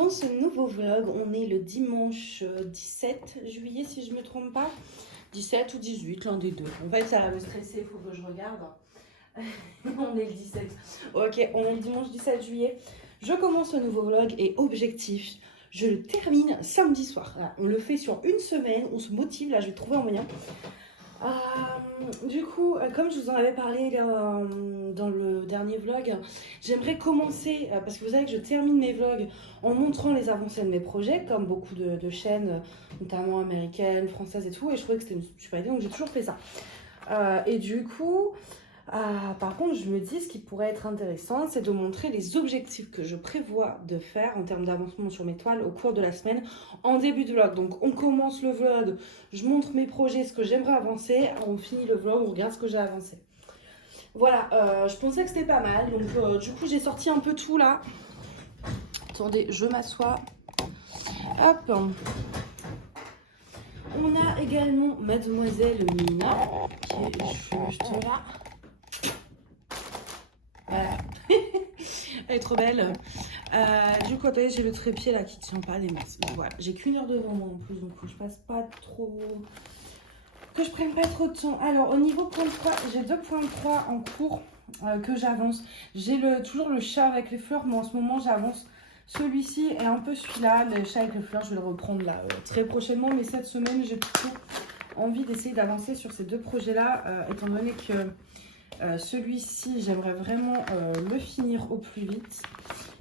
dans ce nouveau vlog. On est le dimanche 17 juillet si je ne me trompe pas. 17 ou 18, l'un des deux. En fait, ça va me stresser, il faut que je regarde. On est le 17. Ok, on est le dimanche 17 juillet. Je commence ce nouveau vlog et objectif, je le termine samedi soir. Voilà, on le fait sur une semaine, on se motive, là je vais trouver un moyen. Du coup, comme je vous en avais parlé dans le dernier vlog, j'aimerais commencer, parce que vous savez que je termine mes vlogs en montrant les avancées de mes projets, comme beaucoup de chaînes, notamment américaines, françaises et tout, et je trouvais que c'était une super idée, donc j'ai toujours fait ça. Et du coup, par contre, je me dis, ce qui pourrait être intéressant, c'est de montrer les objectifs que je prévois de faire en termes d'avancement sur mes toiles au cours de la semaine en début de vlog. Donc, on commence le vlog, je montre mes projets, ce que j'aimerais avancer, on finit le vlog, on regarde ce que j'ai avancé. Voilà, je pensais que c'était pas mal, donc du coup, j'ai sorti un peu tout là. Attendez, je m'assois. Hop. On a également Mademoiselle Mina, qui est juste là. Voilà. Elle est trop belle. Du côté, j'ai le trépied là qui tient pas les masses. Donc voilà, j'ai qu'une heure devant moi en plus, donc je passe pas trop. Que je prenne pas trop de temps. Alors, au niveau point de 3, j'ai 2.3 en cours que j'avance. J'ai toujours le chat avec les fleurs, mais en ce moment, j'avance celui-ci et un peu celui-là. Le chat avec les fleurs, je vais le reprendre là très prochainement. Mais cette semaine, j'ai plutôt envie d'essayer d'avancer sur ces deux projets-là, étant donné que celui-ci, j'aimerais vraiment le finir au plus vite.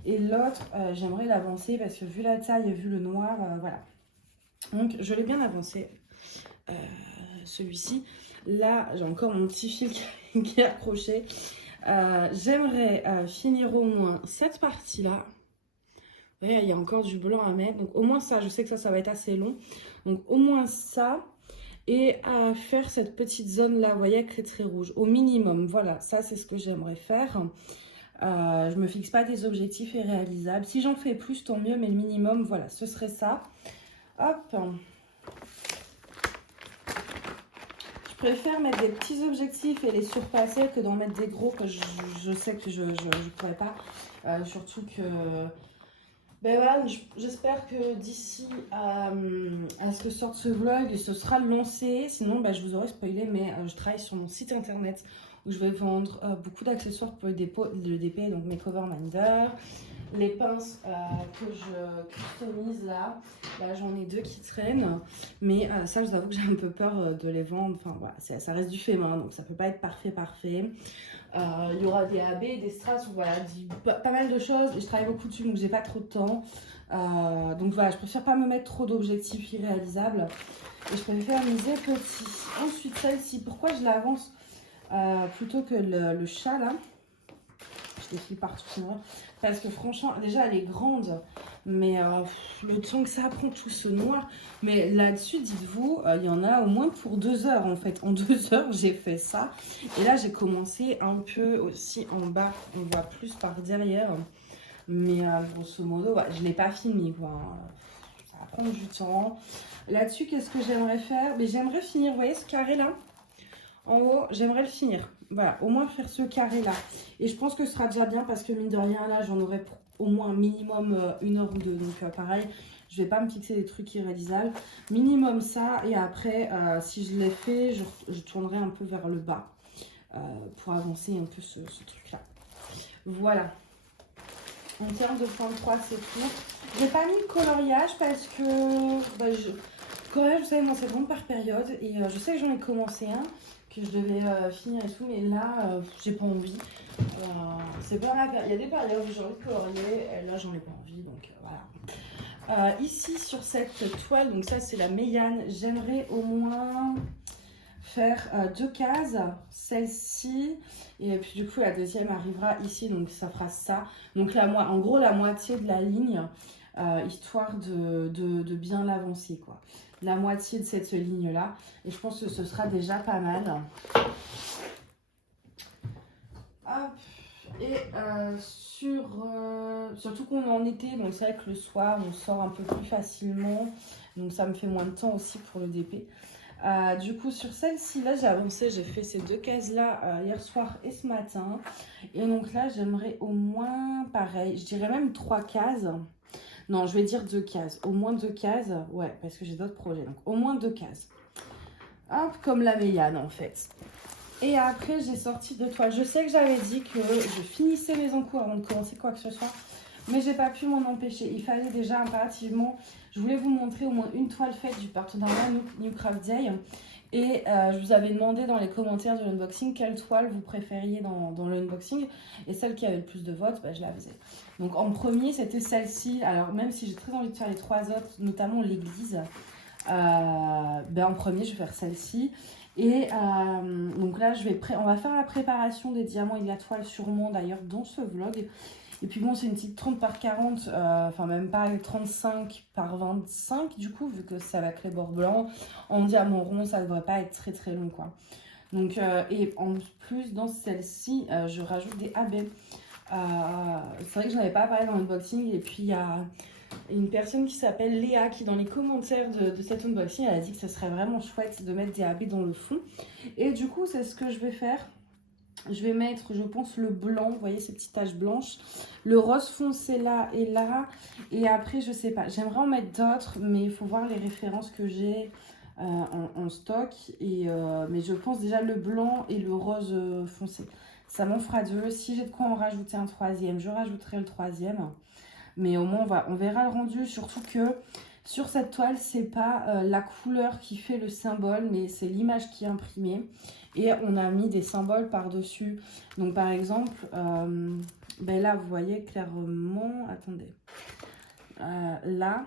Et l'autre, j'aimerais l'avancer parce que vu la taille et vu le noir, voilà. Donc, je l'ai bien avancé. Celui-ci. Là, j'ai encore mon petit fil qui est accroché. J'aimerais finir au moins cette partie-là. Vous voyez, il y a encore du blanc à mettre. Donc, au moins ça, je sais que ça va être assez long. Donc, au moins ça. Et à faire cette petite zone-là, vous voyez, avec les traits rouges. Au minimum, voilà, ça, c'est ce que j'aimerais faire. Je me fixe pas des objectifs irréalisables. Si j'en fais plus, tant mieux. Mais le minimum, voilà, ce serait ça. Hop. Je préfère mettre des petits objectifs et les surpasser que d'en mettre des gros que je sais que je ne pourrais pas. Surtout que... Ben voilà, j'espère que d'ici à ce que sorte ce vlog, ce sera lancé. Sinon, ben, je vous aurais spoilé, mais je travaille sur mon site internet où je vais vendre beaucoup d'accessoires pour le DP, donc mes cover minders. Les pinces que je customise là, j'en ai deux qui traînent, mais ça je vous avoue que j'ai un peu peur de les vendre. Enfin voilà, ça reste du fait main, donc ça peut pas être parfait. Il y aura des AB, des strass, voilà, pas mal de choses, et je travaille beaucoup dessus donc j'ai pas trop de temps. Donc voilà, je préfère pas me mettre trop d'objectifs irréalisables et je préfère miser petit. Ensuite celle-ci, pourquoi je l'avance plutôt que le chat là? Je défile partout sinon. Parce que franchement, déjà elle est grande, mais le temps que ça prend tout ce noir. Mais là-dessus, dites-vous, il y en a au moins pour 2 heures en fait. En 2 heures, j'ai fait ça. Et là, j'ai commencé un peu aussi en bas. On voit plus par derrière. Mais grosso modo, ouais, je ne l'ai pas fini quoi. Ça va prendre du temps. Là-dessus, qu'est-ce que j'aimerais faire? Mais j'aimerais finir, vous voyez ce carré là? En haut, j'aimerais le finir. Voilà, au moins faire ce carré là. Et je pense que ce sera déjà bien parce que mine de rien, là, j'en aurai au moins minimum 1 heure ou 2. Donc pareil, je vais pas me fixer des trucs irréalisables. Minimum ça. Et après, si je l'ai fait, je tournerai un peu vers le bas pour avancer un peu ce truc là. Voilà. En termes de point 3, c'est tout. J'ai pas mis de coloriage parce que coloriage, vous savez, moi c'est vraiment par période. Et je sais que j'en ai commencé un que je devais finir et tout, mais là j'ai pas envie. C'est pas la période. Il y a des périodes où j'ai envie de colorier, et là j'en ai pas envie, donc voilà. Ici sur cette toile, donc ça c'est la Meyane, j'aimerais au moins faire 2 cases, celle-ci, et puis du coup la deuxième arrivera ici, donc ça fera ça. Donc en gros la moitié de la ligne, histoire de bien l'avancer quoi. La moitié de cette ligne là, et je pense que ce sera déjà pas mal. Hop. Et surtout qu'on est en été, donc c'est vrai que le soir on sort un peu plus facilement, donc ça me fait moins de temps aussi pour le DP. Du coup sur celle-ci là j'ai avancé, j'ai fait ces 2 cases là hier soir et ce matin, et donc là j'aimerais au moins pareil, je dirais même 3 cases. Non, je vais dire 2 cases. Au moins 2 cases. Ouais, parce que j'ai d'autres projets. Donc, au moins 2 cases. Hop, comme la Meyane, en fait. Et après, j'ai sorti 2 toiles. Je sais que j'avais dit que je finissais mes encours avant de commencer quoi que ce soit. Mais j'ai pas pu m'en empêcher. Il fallait déjà impérativement... Je voulais vous montrer au moins une toile faite du partenariat New Craft Day. Et je vous avais demandé dans les commentaires de l'unboxing quelle toile vous préfériez dans l'unboxing. Et celle qui avait le plus de votes, bah, je la faisais. Donc en premier, c'était celle-ci. Alors même si j'ai très envie de faire les 3 autres, notamment l'église, ben, en premier, je vais faire celle-ci. Et donc là, on va faire la préparation des diamants et de la toile sûrement d'ailleurs dans ce vlog. Et puis bon, c'est une petite 30 par 40, enfin même pas 35 par 25 du coup, vu que ça va avec les bords blancs. En diamant rond, ça devrait pas être très très long quoi. Donc, et en plus, dans celle-ci, je rajoute des AB. C'est vrai que je n'avais pas parlé dans l'unboxing. Et puis, il y a une personne qui s'appelle Léa qui, dans les commentaires de cet unboxing, elle a dit que ce serait vraiment chouette de mettre des AB dans le fond. Et du coup, c'est ce que je vais faire. Je vais mettre, je pense, le blanc, vous voyez ces petites taches blanches, le rose foncé là et là, et après, je sais pas, j'aimerais en mettre d'autres, mais il faut voir les références que j'ai en stock, mais je pense déjà le blanc et le rose foncé, ça m'en fera 2, si j'ai de quoi en rajouter un 3e, je rajouterai le 3e, mais au moins on verra le rendu, surtout que sur cette toile, c'est pas la couleur qui fait le symbole, mais c'est l'image qui est imprimée. Et on a mis des symboles par-dessus. Donc par exemple, ben là vous voyez clairement, attendez, là,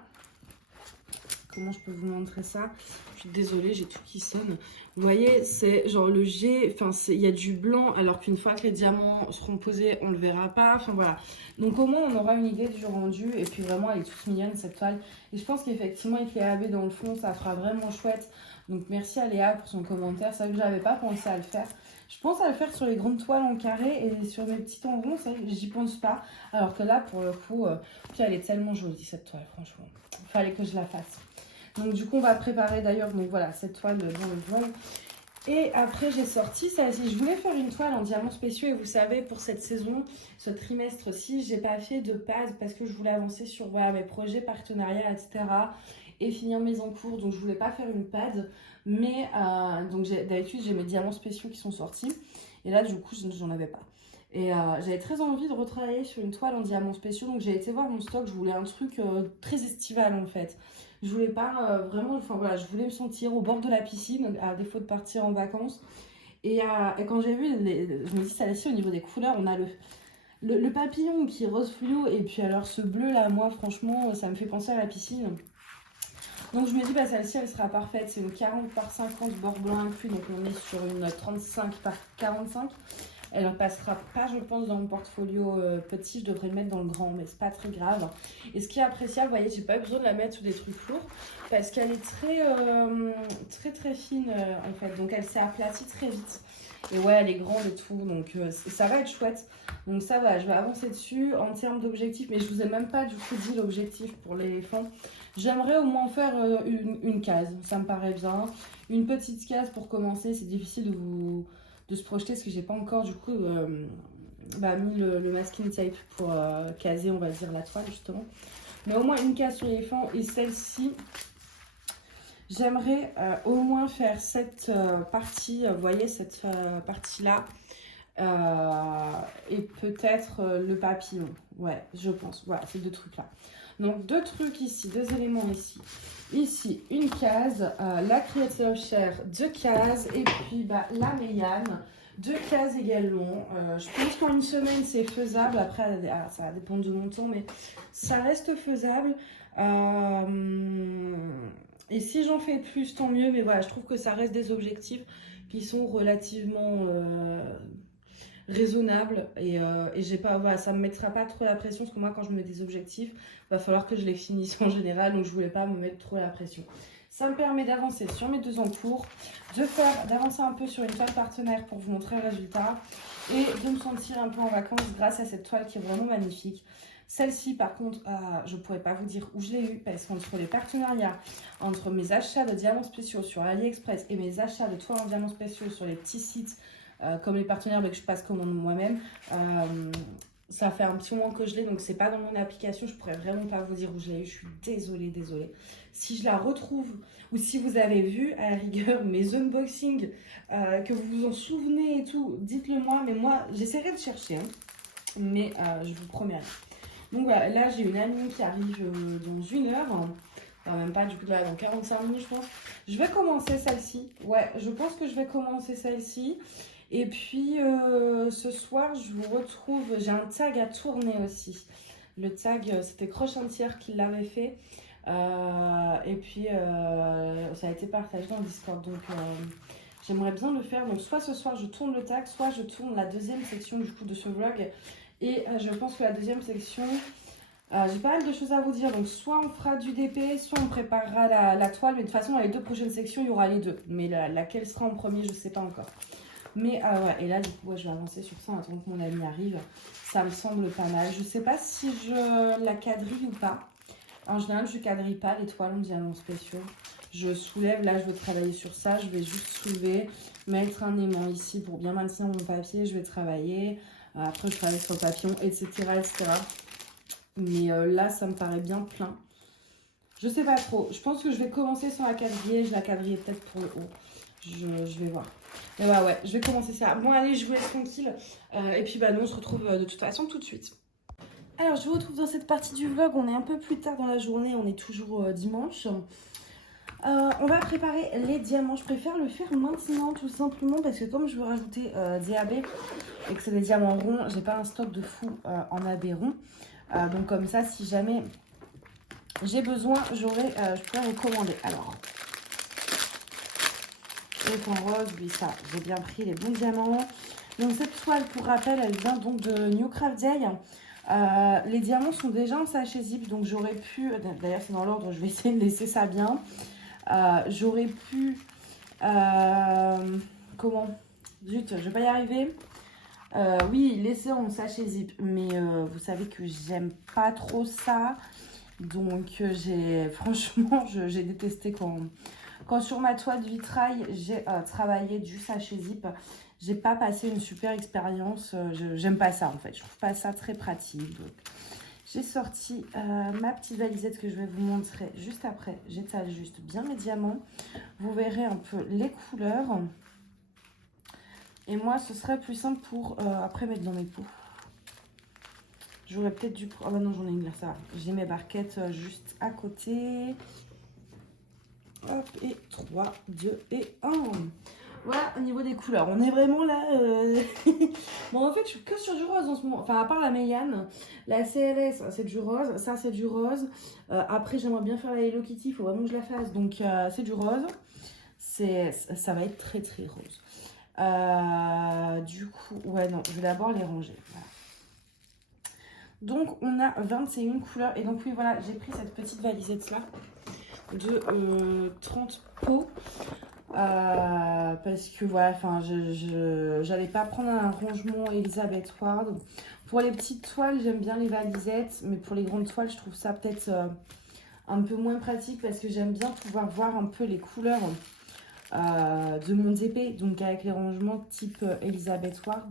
comment je peux vous montrer ça? Je suis désolée, j'ai tout qui sonne. Vous voyez, c'est genre le G, enfin il y a du blanc, alors qu'une fois que les diamants seront posés, on le verra pas. Enfin voilà. Donc au moins on aura une idée du rendu. Et puis vraiment, elle est toute mignonne cette toile. Et je pense qu'effectivement avec les AB dans le fond, ça fera vraiment chouette. Donc merci à Léa pour son commentaire. C'est vrai que je n'avais pas pensé à le faire. Je pense à le faire sur les grandes toiles en carré et sur mes petites en rond, c'est vrai que j'y pense pas. Alors que là, pour le coup, puis elle est tellement jolie cette toile, franchement. Il fallait que je la fasse. Donc du coup, on va préparer d'ailleurs, donc voilà, cette toile dans le blanc. Et après, j'ai sorti celle-ci. Je voulais faire une toile en diamants spéciaux et vous savez, pour cette saison, ce trimestre-ci, j'ai pas fait de pause parce que je voulais avancer sur voilà, mes projets, partenariats, etc. et finir mes encours. Donc je voulais pas faire une pad, mais donc d'habitude, j'ai mes diamants spéciaux qui sont sortis. Et là, du coup, j'en avais pas. Et j'avais très envie de retravailler sur une toile en diamants spéciaux. Donc j'ai été voir mon stock. Je voulais un truc très estival en fait. Je voulais pas vraiment, enfin voilà, je voulais me sentir au bord de la piscine, à défaut de partir en vacances. Et quand j'ai vu, je me dis, celle-ci au niveau des couleurs, on a le papillon qui est rose fluo, et puis alors ce bleu là, moi franchement, ça me fait penser à la piscine. Donc je me dis, bah celle-ci, elle sera parfaite. C'est une 40 par 50 bord blanc inclus, donc on est sur une 35 par 45. Elle ne passera pas, je pense, dans mon portfolio petit. Je devrais le mettre dans le grand, mais c'est pas très grave. Et ce qui est appréciable, vous voyez, j'ai pas besoin de la mettre sur des trucs lourds parce qu'elle est très fine en fait. Donc elle s'est aplatie très vite. Et ouais, elle est grande et tout, donc ça va être chouette. Donc ça va, je vais avancer dessus en termes d'objectifs, mais je vous ai même pas du coup dit l'objectif pour l'éléphant. J'aimerais au moins faire une case, ça me paraît bien. Une petite case pour commencer, c'est difficile de se projeter parce que j'ai pas encore du coup mis le masking tape pour caser, on va dire, la toile justement. Mais au moins une case sur l'éléphant, et celle-ci, j'aimerais au moins faire cette partie, vous voyez, cette partie-là, et peut-être le papillon. Ouais, je pense. Voilà, ces 2 trucs-là. Donc, 2 trucs ici, 2 éléments ici. Ici, une case, la Creative Share, 2 cases, et puis la Meyane, 2 cases également. Je pense qu'en une semaine, c'est faisable. Après, ça va dépendre de mon temps, mais ça reste faisable. Et si j'en fais plus, tant mieux. Mais voilà, je trouve que ça reste des objectifs qui sont relativement raisonnables. Et j'ai pas, voilà, ça me mettra pas trop la pression. Parce que moi, quand je me mets des objectifs, il va falloir que je les finisse en général. Donc, je voulais pas me mettre trop la pression. Ça me permet d'avancer sur mes 2 encours, d'avancer un peu sur une toile partenaire pour vous montrer le résultat. Et de me sentir un peu en vacances grâce à cette toile qui est vraiment magnifique. Celle-ci, par contre, je ne pourrais pas vous dire où je l'ai eu parce qu'entre les partenariats, entre mes achats de diamants spéciaux sur AliExpress et mes achats de toiles en diamants spéciaux sur les petits sites comme les partenaires que je passe commande moi-même, Ça fait un petit moment que je l'ai, donc c'est pas dans mon application. Je pourrais vraiment pas vous dire où je l'ai eu. Je suis désolée. Si je la retrouve, ou si vous avez vu à la rigueur mes unboxings, que vous vous en souvenez et tout, dites-le moi. Mais moi, j'essaierai de chercher, hein, mais je vous promets rien. Donc voilà, là j'ai une amie qui arrive dans 1 heure. Enfin, même pas, du coup là dans 45 minutes je pense. Je vais commencer celle-ci. Ouais, je pense que je vais commencer celle-ci. Et puis ce soir, je vous retrouve. J'ai un tag à tourner aussi. Le tag, c'était Croche Entière qui l'avait fait. Et puis ça a été partagé dans le Discord. Donc j'aimerais bien le faire. Donc soit ce soir, je tourne le tag, soit je tourne la deuxième section du coup de ce vlog. Et je pense que la deuxième section, j'ai pas mal de choses à vous dire. Donc soit on fera du DP, soit on préparera la toile. Mais de toute façon, dans les 2 prochaines sections, il y aura les 2. Mais laquelle sera en premier, je sais pas encore. Mais ouais, et là du coup, ouais, je vais avancer sur ça en attendant que mon ami arrive. Ça me semble pas mal. Je sais pas si je la quadrille ou pas. En général, je quadrille pas les toiles en diamants spéciaux. Je soulève, là je vais travailler sur ça. Je vais juste soulever, mettre un aimant ici pour bien maintenir mon papier. Je vais travailler. Après, je travaille sur le papillon, etc. etc. Mais là, ça me paraît bien plein. Je sais pas trop. Je pense que je vais commencer sans la quadriller. Je la quadrille peut-être pour le haut. Je vais voir. Mais bah ouais, je vais commencer ça. Bon, allez, je vous laisse tranquille. Et puis, bah, nous, on se retrouve de toute façon tout de suite. Alors, je vous retrouve dans cette partie du vlog. On est un peu plus tard dans la journée. On est toujours dimanche. On va préparer les diamants. Je préfère le faire maintenant, tout simplement, parce que comme je veux rajouter des AB et que c'est des diamants ronds, j'ai pas un stock de fou en AB rond. Donc, comme ça, si jamais j'ai besoin, je pourrais recommander. Alors, le en rose, oui, ça, j'ai bien pris les bons diamants. Donc, cette toile, pour rappel, elle vient donc de New Craft Day. Les diamants sont déjà en sachet zip, donc j'aurais pu, d'ailleurs c'est dans l'ordre, je vais essayer de laisser ça bien. J'aurais pu, comment, zut, je vais pas y arriver. Oui, laisser en sachet zip, mais vous savez que j'aime pas trop ça. Donc franchement, j'ai détesté quand sur ma toile de vitrail, j'ai travaillé du sachet zip. J'ai pas passé une super expérience. J'aime pas ça en fait. Je trouve pas ça très pratique. Donc, j'ai sorti ma petite valisette que je vais vous montrer juste après. J'étale juste bien mes diamants. Vous verrez un peu les couleurs. Et moi, ce serait plus simple pour après mettre dans mes pots. J'aurais peut-être dû... Ah bah non, j'en ai une là, ça va. J'ai mes barquettes juste à côté. Hop, et 3, 2 et 1. Voilà, au niveau des couleurs, on est vraiment là... Bon, en fait, je suis que sur du rose en ce moment. Enfin, à part la Mégane, la CLS, c'est du rose. Ça, c'est du rose. Après, j'aimerais bien faire la Hello Kitty. Il faut vraiment que je la fasse. Donc, c'est du rose. Ça va être très, très rose. Du coup, ouais, non, je vais d'abord les ranger. Voilà. Donc, on a 21 couleurs. Et donc, oui, voilà, j'ai pris cette petite valisette-là de 30 pots. Parce que voilà, enfin, j'allais pas prendre un rangement Elizabeth Ward. Pour les petites toiles, j'aime bien les valisettes, mais pour les grandes toiles, je trouve ça peut-être un peu moins pratique parce que j'aime bien pouvoir voir un peu les couleurs de mon DP. Donc avec les rangements type Elizabeth Ward,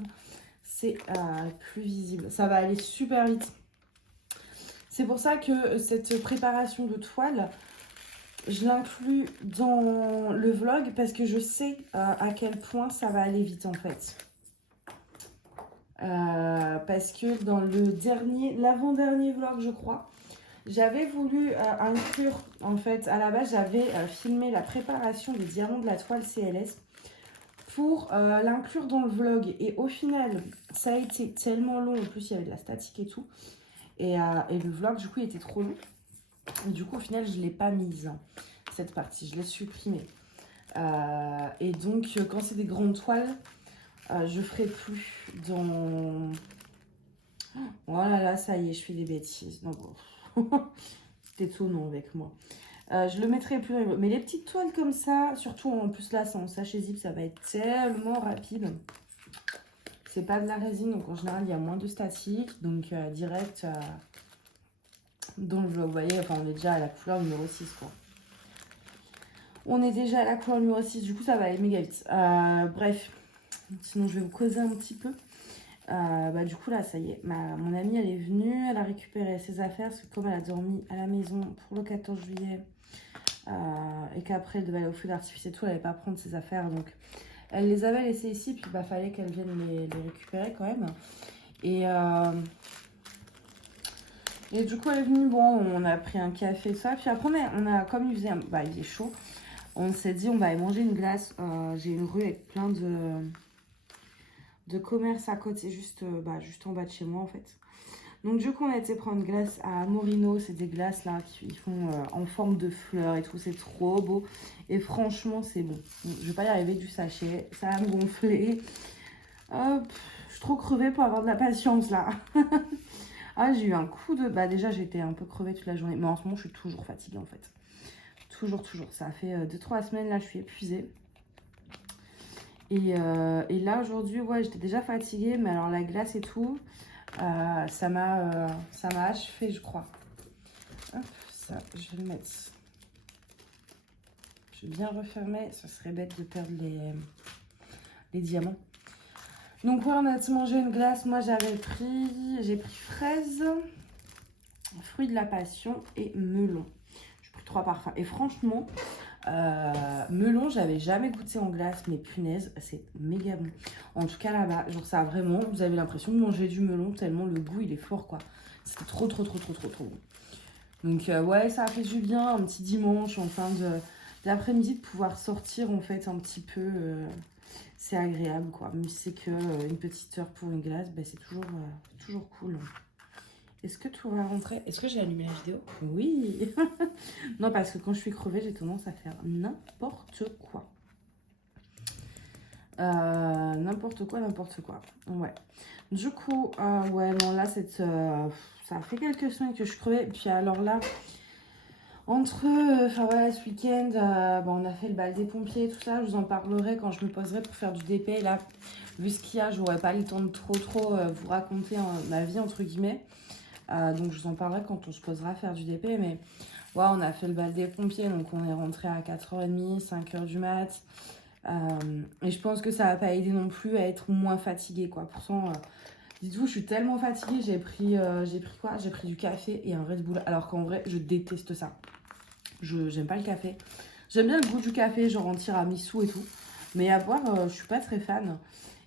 c'est plus visible. Ça va aller super vite. C'est pour ça que cette préparation de toile, je l'inclus dans le vlog parce que je sais à quel point ça va aller vite en fait. Parce que dans l'avant-dernier vlog, je crois, j'avais voulu inclure, en fait, à la base, j'avais filmé la préparation des diamants de la toile CLS pour l'inclure dans le vlog. Et au final, ça a été tellement long, en plus il y avait de la statique et tout. Et le vlog, du coup, il était trop long. Et du coup, au final, je ne l'ai pas mise, hein, cette partie. Je l'ai supprimée. Et donc, quand c'est des grandes toiles, je ferai plus dans... Oh là là, ça y est, je fais des bêtises. Non, bon. C'est étonnant avec moi. Je le mettrai plus... Mais les petites toiles comme ça, surtout en plus là, c'est en sachet zip, ça va être tellement rapide. C'est pas de la résine, donc en général, il y a moins de statique. Donc, direct... dans le vlog, vous voyez, enfin on est déjà à la couleur numéro 6 quoi. On est déjà à la couleur numéro 6, du coup ça va aller méga vite. Bref, sinon je vais vous causer un petit peu. Bah, du coup, là, ça y est. Mon amie, elle est venue. Elle a récupéré ses affaires. Parce que comme elle a dormi à la maison pour le 14 juillet, et qu'après, elle devait aller au feu d'artifice et tout, elle n'allait pas prendre ses affaires. Donc, elle les avait laissées ici. Puis, bah, fallait qu'elle vienne les récupérer quand même. Et du coup, elle est venue. Bon, on a pris un café et tout ça. Puis après, comme il faisait, bah, il est chaud, on s'est dit, on va aller manger une glace. J'ai une rue avec plein de commerces à côté, juste en bas de chez moi en fait. Donc du coup on a été prendre une glace à Morino, c'est des glaces là qui font en forme de fleurs et tout, c'est trop beau. Et franchement c'est bon. Je vais pas y arriver du sachet, ça va me gonfler. Hop, je suis trop crevée pour avoir de la patience là. Ah j'ai eu un coup de... Bah déjà j'étais un peu crevée toute la journée, mais en ce moment je suis toujours fatiguée en fait. Toujours. Ça fait 2-3 semaines là, je suis épuisée. Et là aujourd'hui, ouais, j'étais déjà fatiguée, mais alors la glace et tout, ça m'a achevé, je crois. Hop, ça, je vais le mettre. Je vais bien refermer, ça serait bête de perdre les diamants. Donc voilà, on a mangé une glace. Moi, j'ai pris fraise, fruit de la passion et melon. J'ai pris 3 parfums. Et franchement, melon, j'avais jamais goûté en glace, mais punaise, c'est méga bon. En tout cas là-bas, genre ça a vraiment, vous avez l'impression de manger du melon tellement le goût il est fort quoi. C'était trop bon. Donc ouais, ça a fait du bien, un petit dimanche en fin d'après-midi de pouvoir sortir en fait un petit peu. C'est agréable quoi. Mais c'est que une petite heure pour une glace, bah, c'est toujours cool. Est-ce que tout va rentrer? Est-ce que j'ai allumé la vidéo? Oui. Non, parce que quand je suis crevée, j'ai tendance à faire n'importe quoi. N'importe quoi. Ouais. Du coup, ouais, non, là, ça fait quelques semaines que je suis crevée. Puis alors là, enfin voilà, ce week-end, bon, on a fait le bal des pompiers et tout ça. Je vous en parlerai quand je me poserai pour faire du DP. Là, vu ce qu'il y a, j'aurais pas le temps de trop vous raconter ma vie, entre guillemets. Donc je vous en parlerai quand on se posera à faire du DP, mais ouais, on a fait le bal des pompiers, donc on est rentré à 4h30, 5h du mat. Et je pense que ça va pas aider non plus à être moins fatiguée quoi. Pourtant, dites-vous, je suis tellement fatiguée, j'ai pris quoi? J'ai pris du café et un Red Bull, alors qu'en vrai, je déteste ça. J'aime pas le café. J'aime bien le goût du café, genre en tiramisu et tout. Mais à boire, je suis pas très fan.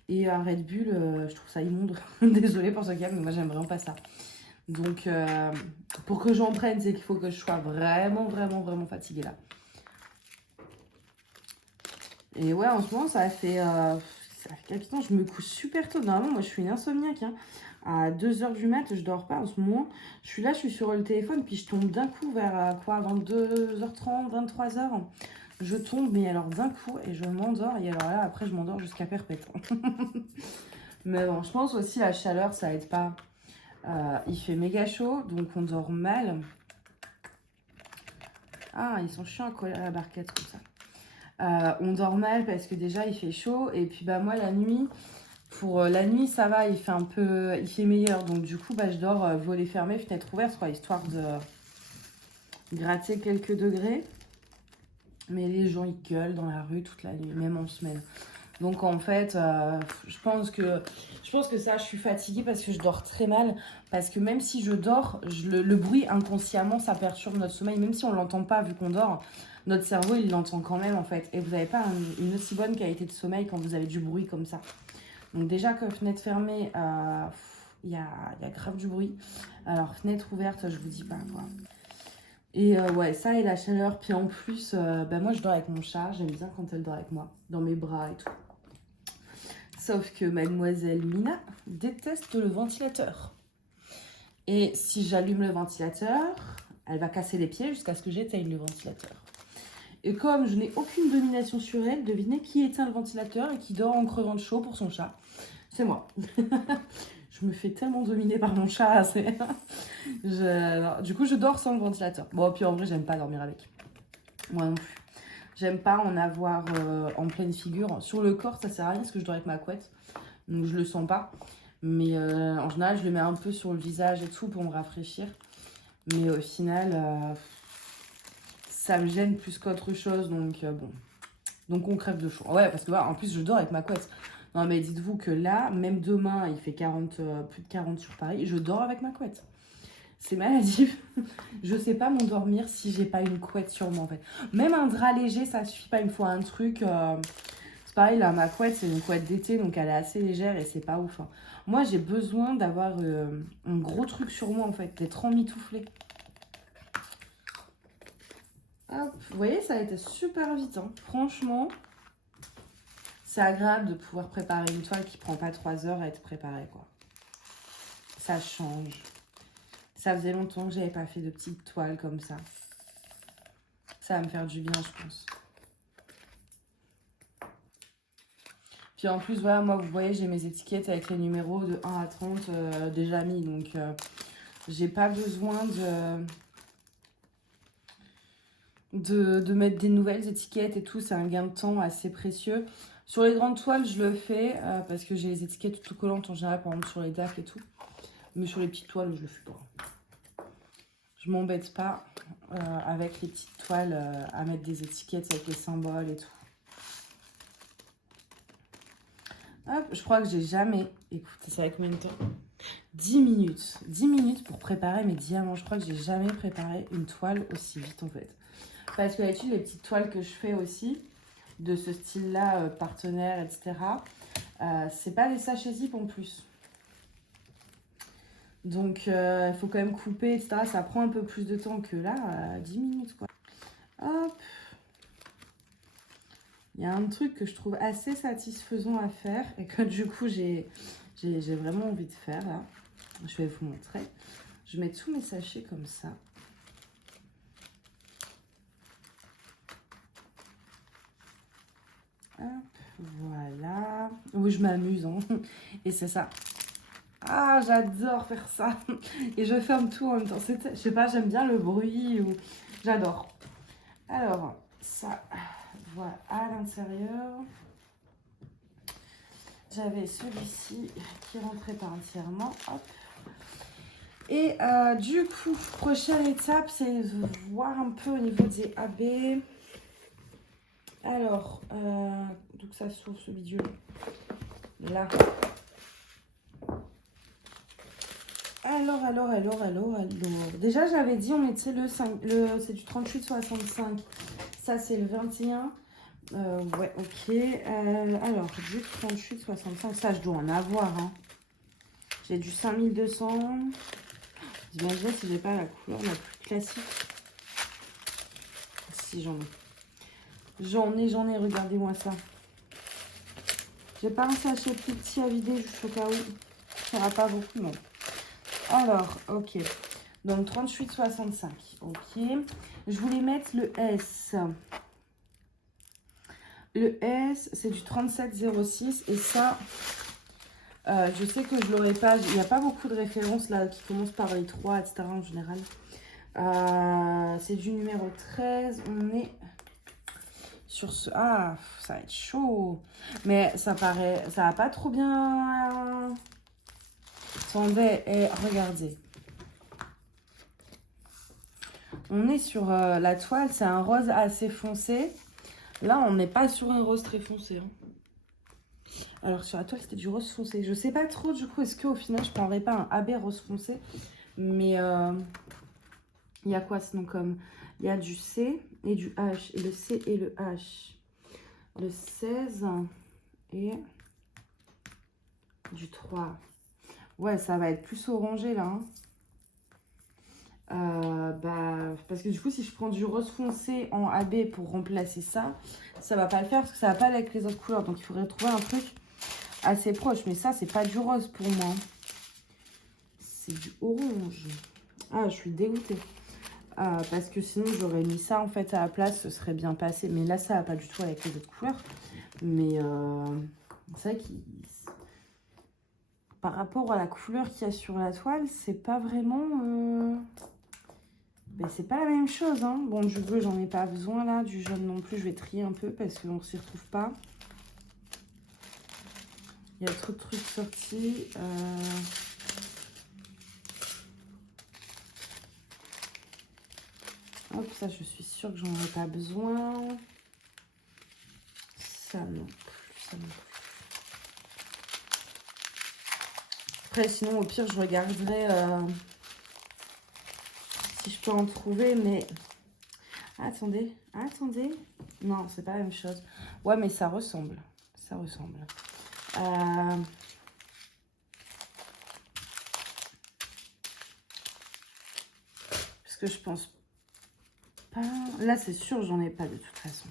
Et un Red Bull, je trouve ça immonde. Désolée pour ce cas, mais moi j'aime vraiment pas ça. Donc, pour que j'en prenne, c'est qu'il faut que je sois vraiment fatiguée là. Et ouais, en ce moment, ça fait quelques temps, je me couche super tôt. Normalement, moi, je suis une insomniaque. Hein. À 2h du mat, je dors pas en ce moment. Je suis sur le téléphone, puis je tombe d'un coup vers 22h30, 23h. Je tombe, mais alors d'un coup, et je m'endors. Et alors là, après, je m'endors jusqu'à perpète. Mais bon, je pense aussi la chaleur, ça aide pas. Il fait méga chaud, donc on dort mal. Ah, ils sont chiants à coller à la barquette comme ça. On dort mal parce que déjà il fait chaud. Et puis bah moi la nuit, pour la nuit ça va, il fait meilleur. Donc du coup bah je dors volets fermés, fenêtre ouverte quoi, histoire de gratter quelques degrés. Mais les gens ils gueulent dans la rue toute la nuit, même en semaine. Donc en fait, je pense que ça, je suis fatiguée parce que je dors très mal. Parce que même si je dors, le bruit inconsciemment, ça perturbe notre sommeil. Même si on ne l'entend pas vu qu'on dort, notre cerveau, il l'entend quand même en fait. Et vous n'avez pas une aussi bonne qualité de sommeil quand vous avez du bruit comme ça. Donc déjà que fenêtre fermée, il y a grave du bruit. Alors fenêtre ouverte, je vous dis pas quoi. Et ouais, ça et la chaleur. Puis en plus, moi je dors avec mon chat. J'aime bien quand elle dort avec moi, dans mes bras et tout. Sauf que mademoiselle Mina déteste le ventilateur. Et si j'allume le ventilateur, elle va casser les pieds jusqu'à ce que j'éteigne le ventilateur. Et comme je n'ai aucune domination sur elle, devinez qui éteint le ventilateur et qui dort en crevant de chaud pour son chat. C'est moi. Je me fais tellement dominer par mon chat. Du coup, je dors sans le ventilateur. Bon, puis en vrai, j'aime pas dormir avec. Moi non plus. J'aime pas en avoir en pleine figure. Sur le corps, ça sert à rien parce que je dors avec ma couette. Donc je le sens pas. Mais en général, je le mets un peu sur le visage et tout pour me rafraîchir. Mais au final, ça me gêne plus qu'autre chose. Donc bon. Donc on crève de chaud. Ouais, parce que en plus, je dors avec ma couette. Non, mais dites-vous que là, même demain, il fait 40, plus de 40 sur Paris, je dors avec ma couette. C'est maladif. Je sais pas m'endormir si j'ai pas une couette sur moi, en fait. Même un drap léger, ça suffit pas. Il me faut un truc... C'est pareil, là, ma couette, c'est une couette d'été, donc elle est assez légère et c'est pas ouf. Hein. Moi, j'ai besoin d'avoir un gros truc sur moi, en fait, d'être emmitouflée. Hop, vous voyez, ça a été super vite. Hein. Franchement, c'est agréable de pouvoir préparer une toile qui prend pas 3 heures à être préparée, quoi. Ça change. Ça faisait longtemps que j'avais pas fait de petites toiles comme ça. Ça va me faire du bien, je pense. Puis en plus, voilà, moi, vous voyez, j'ai mes étiquettes avec les numéros de 1 à 30 déjà mis. Donc, j'ai pas besoin de mettre des nouvelles étiquettes et tout. C'est un gain de temps assez précieux. Sur les grandes toiles, je le fais parce que j'ai les étiquettes tout collantes en général, par exemple sur les DAF et tout. Mais sur les petites toiles, je le fais pas. Je m'embête pas avec les petites toiles à mettre des étiquettes avec les symboles et tout. Hop, je crois que j'ai jamais... Écoutez, ça va combien de temps? 10 minutes. 10 minutes pour préparer mes diamants. Je crois que j'ai jamais préparé une toile aussi vite en fait. Parce que d'habitude, les petites toiles que je fais aussi, de ce style-là, partenaire, etc., c'est pas des sachets zip en plus. Donc, il faut quand même couper, etc. Ça prend un peu plus de temps que là, 10 minutes, quoi. Hop. Il y a un truc que je trouve assez satisfaisant à faire et que du coup, j'ai vraiment envie de faire, là. Je vais vous montrer. Je mets tous mes sachets comme ça. Hop, voilà. Oui, je m'amuse, hein. Et c'est ça. Ah, j'adore faire ça. Et je ferme tout en même temps. Je sais pas, j'aime bien le bruit. Ou... J'adore. Alors, ça, voilà, à l'intérieur. J'avais celui-ci qui rentrait pas entièrement. Hop. Et du coup, prochaine étape, c'est de voir un peu au niveau des AB. Alors, donc ça s'ouvre ce bidule là. Alors. Déjà, j'avais dit, on mettait c'est du 38,65. Ça, c'est le 21. Ouais, ok. Alors, du 38,65. Ça, je dois en avoir. Hein. J'ai du 5200. J'imagine si j'ai pas la couleur la plus classique. Si, j'en ai. J'en ai. Regardez-moi ça. J'ai pas un sachet plus petit à vider, juste au cas où. Ça n'ira pas beaucoup, non. Alors, ok. Donc, 38,65. Ok. Je voulais mettre le S. Le S, c'est du 37,06. Et ça, je sais que je l'aurais pas. Il n'y a pas beaucoup de références là qui commencent par les 3, etc. en général. C'est du numéro 13. On est sur ce... Ah, ça va être chaud. Mais ça paraît... Ça va pas trop bien... Attendez, et regardez. On est sur la toile, c'est un rose assez foncé. Là, on n'est pas sur un rose très foncé. Hein. Alors, sur la toile, c'était du rose foncé. Je sais pas trop, du coup, est-ce qu'au final, je prendrais pas un AB rose foncé. Mais il y a quoi sinon comme... Il y a du C et du H. Et le C et le H. Le 16 et du 3. Ouais, ça va être plus orangé, là. Hein. Parce que du coup, si je prends du rose foncé en AB pour remplacer ça, ça va pas le faire parce que ça va pas aller avec les autres couleurs. Donc, il faudrait trouver un truc assez proche. Mais ça, c'est pas du rose pour moi. C'est du orange. Ah, je suis dégoûtée. Parce que sinon, j'aurais mis ça en fait à la place. Ce serait bien passé. Mais là, ça va pas du tout avec les autres couleurs. Mais c'est vrai qu'il... Par rapport à la couleur qu'il y a sur la toile, c'est pas vraiment... Ben, c'est pas la même chose. Hein. Bon, du bleu, j'en ai pas besoin là. Du jaune non plus, je vais trier un peu parce qu'on s'y retrouve pas. Il y a trop de trucs sortis. Hop, ça, je suis sûre que j'en ai pas besoin. Ça non plus, ça non plus. Après, sinon, au pire, je regarderai si je peux en trouver, mais... Attendez. Non, c'est pas la même chose. Ouais, mais ça ressemble. Ça ressemble. Parce que je pense pas... Là, c'est sûr, j'en ai pas de toute façon.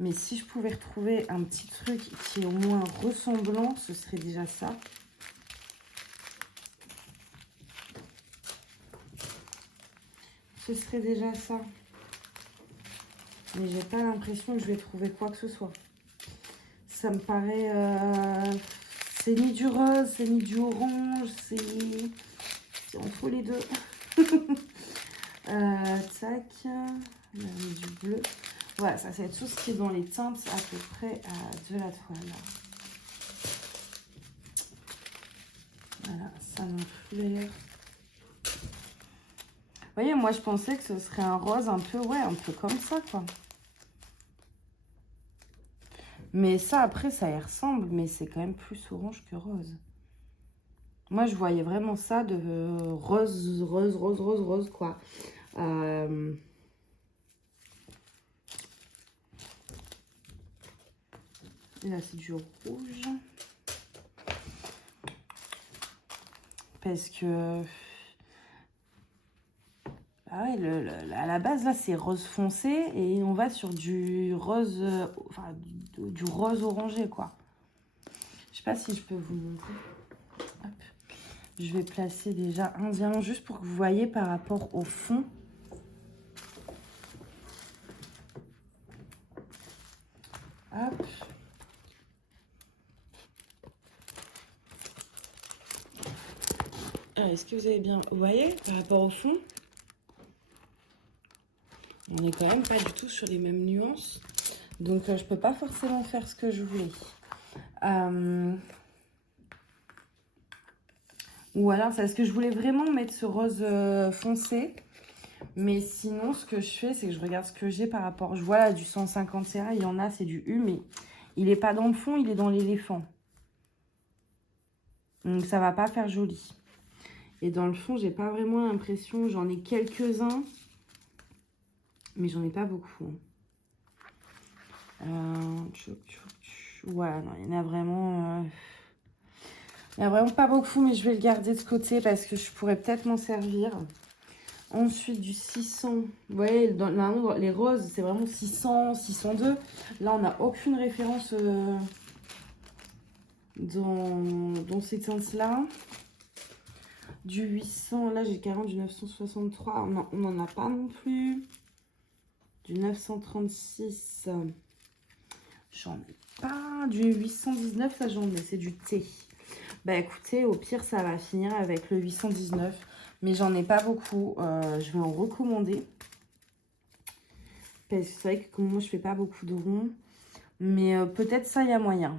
Mais si je pouvais retrouver un petit truc qui est au moins ressemblant, ce serait déjà ça. Ce serait déjà ça. Mais j'ai pas l'impression que je vais trouver quoi que ce soit. Ça me paraît... c'est ni du rose, c'est ni du orange, c'est entre les deux. Tac. Il y a du bleu. Voilà, ça c'est tout ce qui est dans les teintes à peu près de la toile. Voilà, ça non fleur. Vous voyez, moi je pensais que ce serait un rose un peu, ouais, un peu comme ça, quoi. Mais ça, après, ça y ressemble, mais c'est quand même plus orange que rose. Moi, je voyais vraiment ça de rose, quoi. Là, c'est du rouge. Parce que... Ah ouais, à la base, là, c'est rose foncé. Et on va sur du rose... enfin, du rose orangé, quoi. Je sais pas si je peux vous montrer. Hop. Je vais placer déjà un diamant juste pour que vous voyez par rapport au fond. Hop. Est-ce que vous avez bien... Vous voyez par rapport au fond? On n'est quand même pas du tout sur les mêmes nuances. Donc, je peux pas forcément faire ce que je voulais. Ou alors, c'est parce que je voulais vraiment mettre ce rose foncé. Mais sinon, ce que je fais, c'est que je regarde ce que j'ai par rapport... Je vois là du 150 CA, il y en a, c'est du U, mais il n'est pas dans le fond, il est dans l'éléphant. Donc, ça va pas faire joli. Et dans le fond, j'ai pas vraiment l'impression... J'en ai quelques-uns, mais j'en ai pas beaucoup. Ouais, non, il y en a vraiment... Il n'y a vraiment pas beaucoup, mais je vais le garder de côté parce que je pourrais peut-être m'en servir. Ensuite, du 600. Vous voyez, dans les roses, c'est vraiment 600, 602. Là, on n'a aucune référence dans ces teintes-là. Du 800, là, j'ai carrément du 963. Non, on n'en a pas non plus. Du 936, j'en ai pas. Du 819, ça, j'en ai. C'est du thé. Bah, écoutez, au pire, ça va finir avec le 819. Mais j'en ai pas beaucoup. Je vais en recommander. Parce que c'est vrai que comme moi, je fais pas beaucoup de ronds. Mais peut-être ça, il y a moyen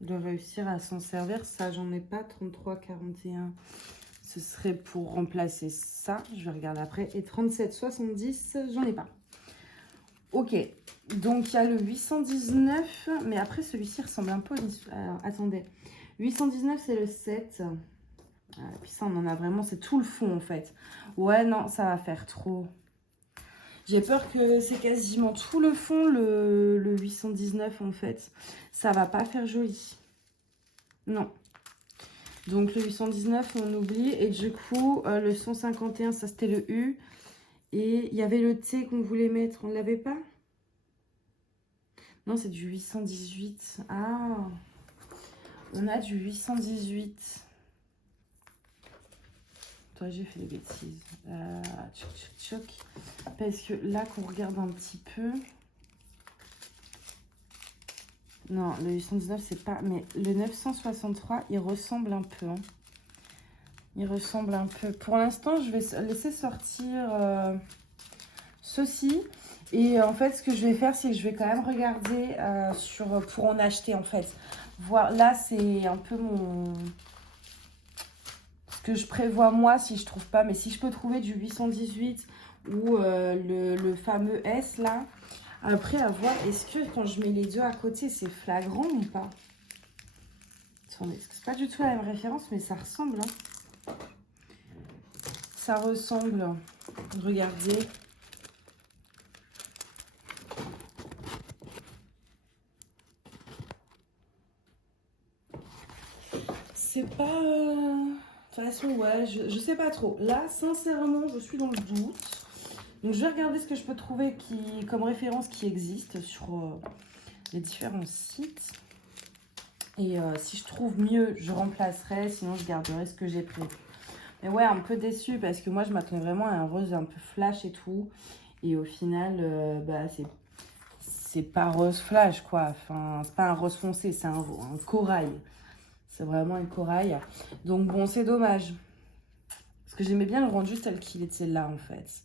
de réussir à s'en servir. Ça, j'en ai pas. 33, 41. Ce serait pour remplacer ça. Je vais regarder après. Et 37, 70, j'en ai pas. Ok. Donc, il y a le 819. Mais après, celui-ci ressemble un peu... Alors, attendez. 819, c'est le 7. Et puis ça, on en a vraiment... C'est tout le fond, en fait. Ouais, non, ça va faire trop. J'ai peur que c'est quasiment tout le fond, le 819, en fait. Ça va pas faire joli. Non. Donc, le 819, on oublie. Et du coup, le 151, ça, c'était le U. Et il y avait le T qu'on voulait mettre. On ne l'avait pas? Non, c'est du 818. Ah, on a du 818. Toi, j'ai fait des bêtises. Parce que là, qu'on regarde un petit peu... Non, le 819, c'est pas... Mais le 963, il ressemble un peu. Hein. Il ressemble un peu. Pour l'instant, je vais laisser sortir ceci. Et en fait, ce que je vais faire, c'est que je vais quand même regarder pour en acheter, en fait. Voir, là, c'est un peu ce que je prévois, moi, si je trouve pas. Mais si je peux trouver du 818 ou le fameux S, là. Après, à voir, est-ce que quand je mets les deux à côté, c'est flagrant ou pas? Attendez, parce que c'est pas du tout la même référence, mais ça ressemble. Hein. Ça ressemble. Regardez. C'est pas... De toute façon, ouais, je sais pas trop. Là, sincèrement, je suis dans le doute. Donc, je vais regarder ce que je peux trouver comme référence qui existe sur les différents sites. Et si je trouve mieux, je remplacerai. Sinon, je garderai ce que j'ai pris. Mais ouais, un peu déçue parce que moi, je m'attendais vraiment à un rose un peu flash et tout. Et au final, bah, c'est pas rose flash, quoi. Enfin, c'est pas un rose foncé, c'est un corail. C'est vraiment un corail. Donc bon, c'est dommage. Parce que j'aimais bien le rendu tel qu'il était là, en fait.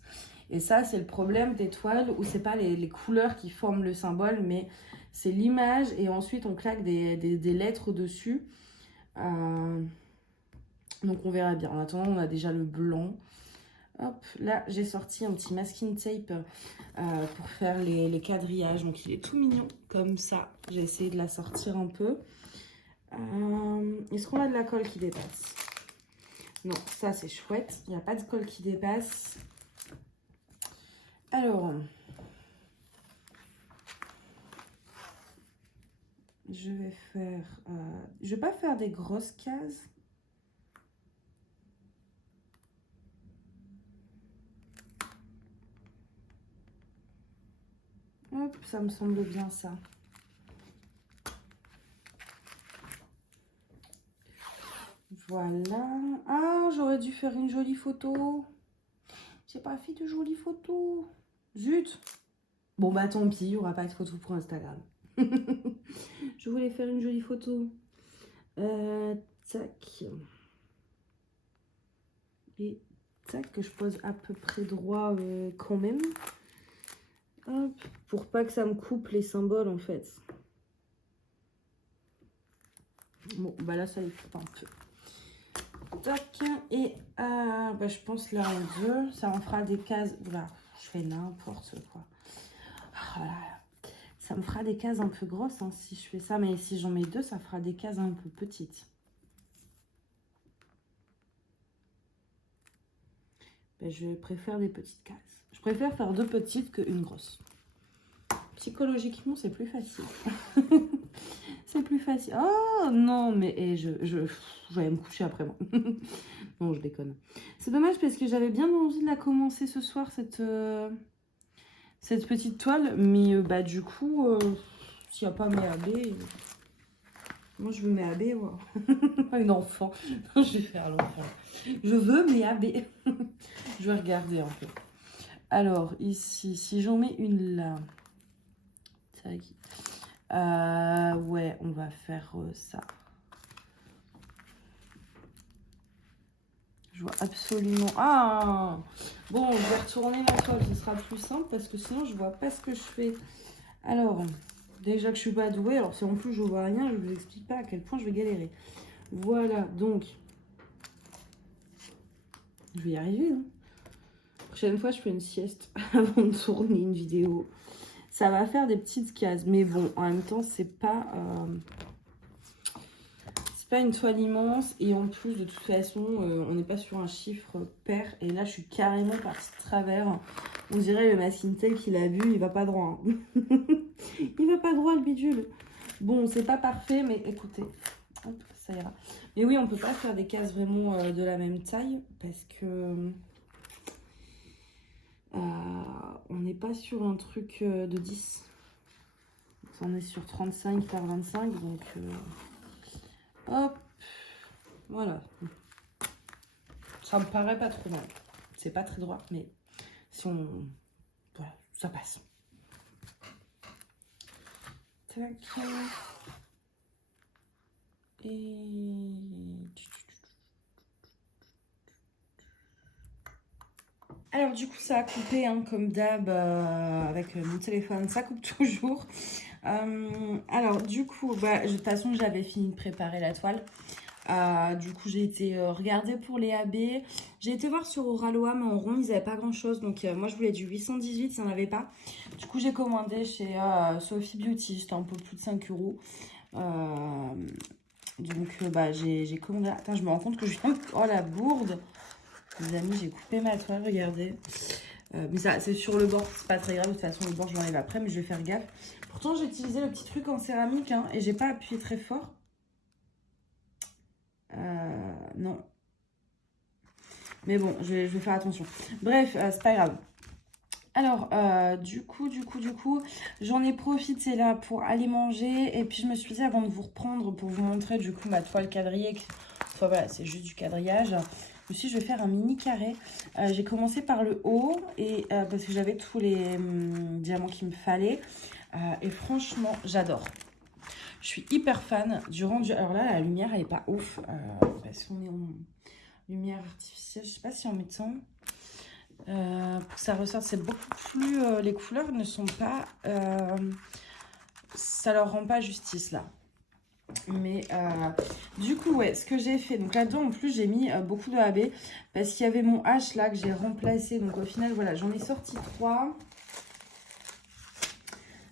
Et ça, c'est le problème des toiles où c'est pas les couleurs qui forment le symbole, mais c'est l'image et ensuite on claque des lettres dessus. Donc on verra bien. En attendant, on a déjà le blanc. Hop, là, j'ai sorti un petit masking tape pour faire les quadrillages. Donc il est tout mignon, comme ça. J'ai essayé de la sortir un peu. Est-ce qu'on a de la colle qui dépasse? Non, ça c'est chouette. Il n'y a pas de colle qui dépasse. Alors, je vais faire... je vais pas faire des grosses cases. Hop, ça me semble bien ça. Voilà. Ah, j'aurais dû faire une jolie photo. J'ai pas fait de jolie photo. Zut. Bon, bah tant pis, il n'y aura pas de photo pour Instagram. Je voulais faire une jolie photo. Tac. Et tac, que je pose à peu près droit quand même. Hop, pour pas que ça me coupe les symboles en fait. Bon, bah là, ça les coupe un peu. Tac, et bah, je pense là en deux, ça en fera des cases. Voilà, je fais n'importe quoi. Oh là là. Ça me fera des cases un peu grosses hein, si je fais ça, mais si j'en mets deux, ça fera des cases un peu petites. Ben, je préfère des petites cases. Je préfère faire deux petites qu'une grosse. Psychologiquement, c'est plus facile. C'est plus facile. Oh non, mais je vais me coucher après moi. Non, je déconne. C'est dommage parce que j'avais bien envie de la commencer ce soir, cette petite toile. Mais bah du coup, s'il n'y a pas mes AB, moi je veux mes AB. Ouais. Une enfant. Non, je vais faire l'enfant. Je veux mes AB. Je vais regarder un peu. Alors, ici, si j'en mets une là. Tac. Ouais, on va faire ça. Je vois absolument... Ah! Bon, je vais retourner la toile, ce sera plus simple parce que sinon, je vois pas ce que je fais. Alors, déjà que je suis pas douée, alors si en plus je vois rien, je vous explique pas à quel point je vais galérer. Voilà, donc... Je vais y arriver, hein. Prochaine fois, je fais une sieste avant de tourner une vidéo. Ça va faire des petites cases, mais bon, en même temps, c'est pas une toile immense. Et en plus, de toute façon, on n'est pas sur un chiffre pair. Et là, je suis carrément partie de travers. On dirait le masking tape qu'il a vu, il va pas droit. Hein. Il va pas droit, le bidule. Bon, c'est pas parfait, mais écoutez, hop, ça ira. Mais oui, on peut pas faire des cases vraiment de la même taille parce que... on n'est pas sur un truc de 10. On est sur 35 par 25. Donc, hop. Voilà. Ça me paraît pas trop mal. C'est pas très droit, mais si on... Voilà, ça passe. Tac. Et... Alors du coup ça a coupé hein, comme d'hab avec mon téléphone, ça coupe toujours. Alors du coup, bah, de toute façon j'avais fini de préparer la toile. Du coup j'ai été regarder pour les AB. J'ai été voir sur Oraloa mais en rond ils n'avaient pas grand chose. Donc moi je voulais du 818, ça n'avait pas. Du coup j'ai commandé chez Sophie Beauty, c'était un peu plus de 5 €. Donc, bah, j'ai commandé... Attends, je me rends compte que je viens de... Oh, la bourde! Les amis, j'ai coupé ma toile, regardez. Mais ça, c'est sur le bord, c'est pas très grave. De toute façon, le bord, je l'enlève après, mais je vais faire gaffe. Pourtant, j'ai utilisé le petit truc en céramique, hein, et j'ai pas appuyé très fort. Non. Mais bon, je vais faire attention. Bref, c'est pas grave. Alors, du coup, j'en ai profité là pour aller manger. Et puis, je me suis dit, avant de vous reprendre, pour vous montrer du coup ma toile quadrillée. Enfin, voilà, c'est juste du quadrillage. Je me suis dit, je vais faire un mini carré. J'ai commencé par le haut, et parce que j'avais tous les diamants qu'il me fallait. Et franchement, j'adore. Je suis hyper fan du rendu. Alors là, la lumière, elle est pas ouf. Parce qu'on est en lumière artificielle. Je sais pas si en mettant... pour que ça ressorte, c'est beaucoup plus... les couleurs ne sont pas... ça leur rend pas justice, là. Mais du coup, ouais, ce que j'ai fait... Donc là-dedans, en plus, j'ai mis beaucoup de AB. Parce qu'il y avait mon H, là, que j'ai remplacé. Donc au final, voilà, j'en ai sorti 3.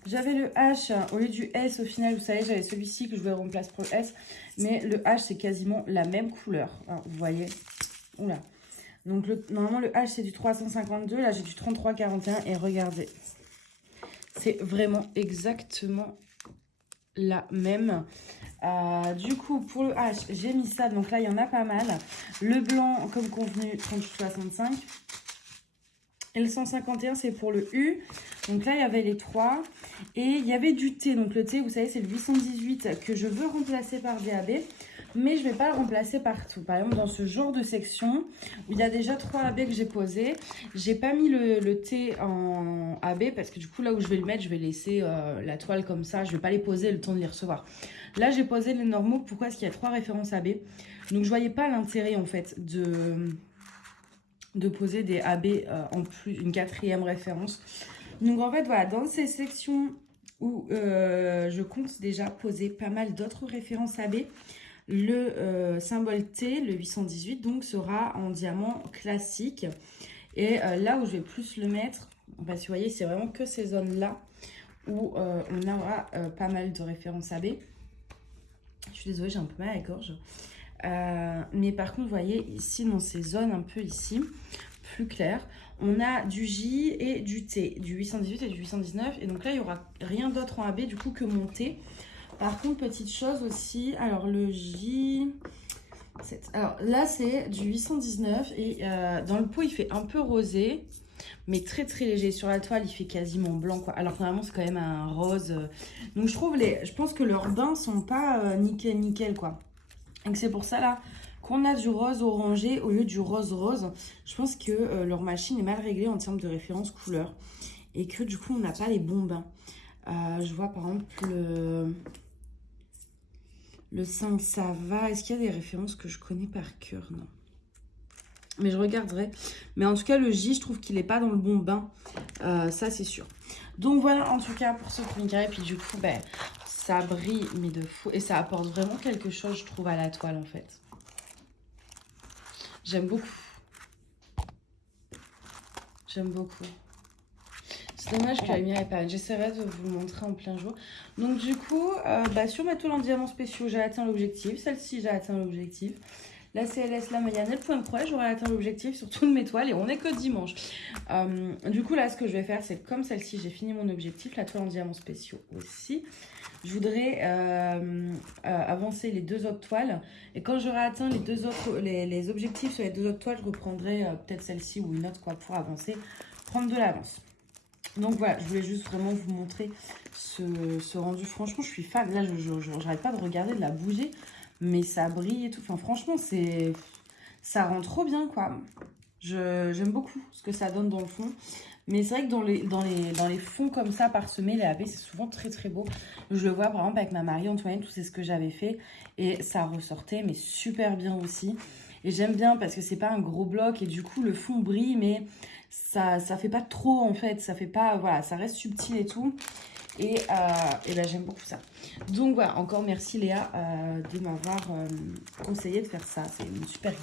J'avais le H au lieu du S. Au final, vous savez, j'avais celui-ci que je voulais remplacer pour le S. Mais le H, c'est quasiment la même couleur. Alors, vous voyez. Oula. Donc, normalement, le H, c'est du 352. Là, j'ai du 3341. Et regardez. C'est vraiment exactement la même. Du coup, pour le H, j'ai mis ça. Donc là, il y en a pas mal. Le blanc, comme convenu, 38,65. Et le 151, c'est pour le U. Donc là, il y avait les 3. Et il y avait du T. Donc le T, vous savez, c'est le 818 que je veux remplacer par DAB. Mais je ne vais pas le remplacer partout. Par exemple, dans ce genre de section, où il y a déjà 3 AB que j'ai posés, j'ai pas mis le T en AB parce que du coup, là où je vais le mettre, je vais laisser la toile comme ça. Je ne vais pas les poser le temps de les recevoir. Là, j'ai posé les normaux. Pourquoi? Parce qu'il y a 3 références AB. Donc, je ne voyais pas l'intérêt, en fait, de poser des AB en plus, une 4e référence. Donc, en fait, voilà, dans ces sections où je compte déjà poser pas mal d'autres références AB, le symbole T, le 818, donc sera en diamant classique. Et là où je vais plus le mettre, parce que vous voyez, c'est vraiment que ces zones-là où on aura pas mal de références AB. Je suis désolée, j'ai un peu mal à la gorge. Mais par contre, vous voyez, ici, dans ces zones un peu ici, plus claires, on a du J et du T, du 818 et du 819. Et donc là, il n'y aura rien d'autre en AB, du coup, que mon T. Par contre, petite chose aussi, alors le J... Alors là, c'est du 819 et dans le pot, il fait un peu rosé, mais très très léger. Sur la toile, il fait quasiment blanc, quoi. Alors normalement, c'est quand même un rose. Donc je pense que leurs bains sont pas nickel, quoi. Et que c'est pour ça, là, qu'on a du rose orangé au lieu du rose rose. Je pense que leur machine est mal réglée en termes de référence couleur. Et que du coup, on n'a pas les bons bains. Je vois par exemple le 5, ça va. Est-ce qu'il y a des références que je connais par cœur? Non. Mais je regarderai. Mais en tout cas, le J, je trouve qu'il n'est pas dans le bon bain. Ça, c'est sûr. Donc voilà, en tout cas, pour ce premier carré. Puis du coup, ben, ça brille, mais de fou. Et ça apporte vraiment quelque chose, je trouve, à la toile, en fait. J'aime beaucoup. J'aime beaucoup. C'est dommage que la lumière n'est pas... J'essaierai de vous le montrer en plein jour. Donc du coup, sur ma toile en diamants spéciaux, j'ai atteint l'objectif. Celle-ci, j'ai atteint l'objectif. La CLS, la Mayenne et le point de croix, j'aurai atteint l'objectif sur toutes mes toiles et on n'est que dimanche. Du coup, là, ce que je vais faire, c'est comme celle-ci, j'ai fini mon objectif. La toile en diamants spéciaux aussi. Je voudrais avancer les 2 autres toiles. Et quand j'aurai atteint les objectifs sur les 2 autres toiles, je reprendrai peut-être celle-ci ou une autre, quoi, pour avancer, prendre de l'avance. Donc voilà, je voulais juste vraiment vous montrer ce rendu. Franchement, je suis fan. Là, je n'arrête pas de regarder, de la bouger. Mais ça brille et tout. Enfin, franchement, ça rend trop bien, quoi. J'aime beaucoup ce que ça donne dans le fond. Mais c'est vrai que dans les fonds comme ça, parsemés, les AB, c'est souvent très, très beau. Je le vois, par exemple, avec ma Marie-Antoinette, tout c'est ce que j'avais fait. Et ça ressortait, mais super bien aussi. Et j'aime bien parce que c'est pas un gros bloc. Et du coup, le fond brille, mais... ça fait pas trop en fait, ça fait pas, voilà, ça reste subtil et tout. Et ben, j'aime beaucoup ça. Donc voilà, encore merci Léa de m'avoir conseillé de faire ça. C'est une super idée.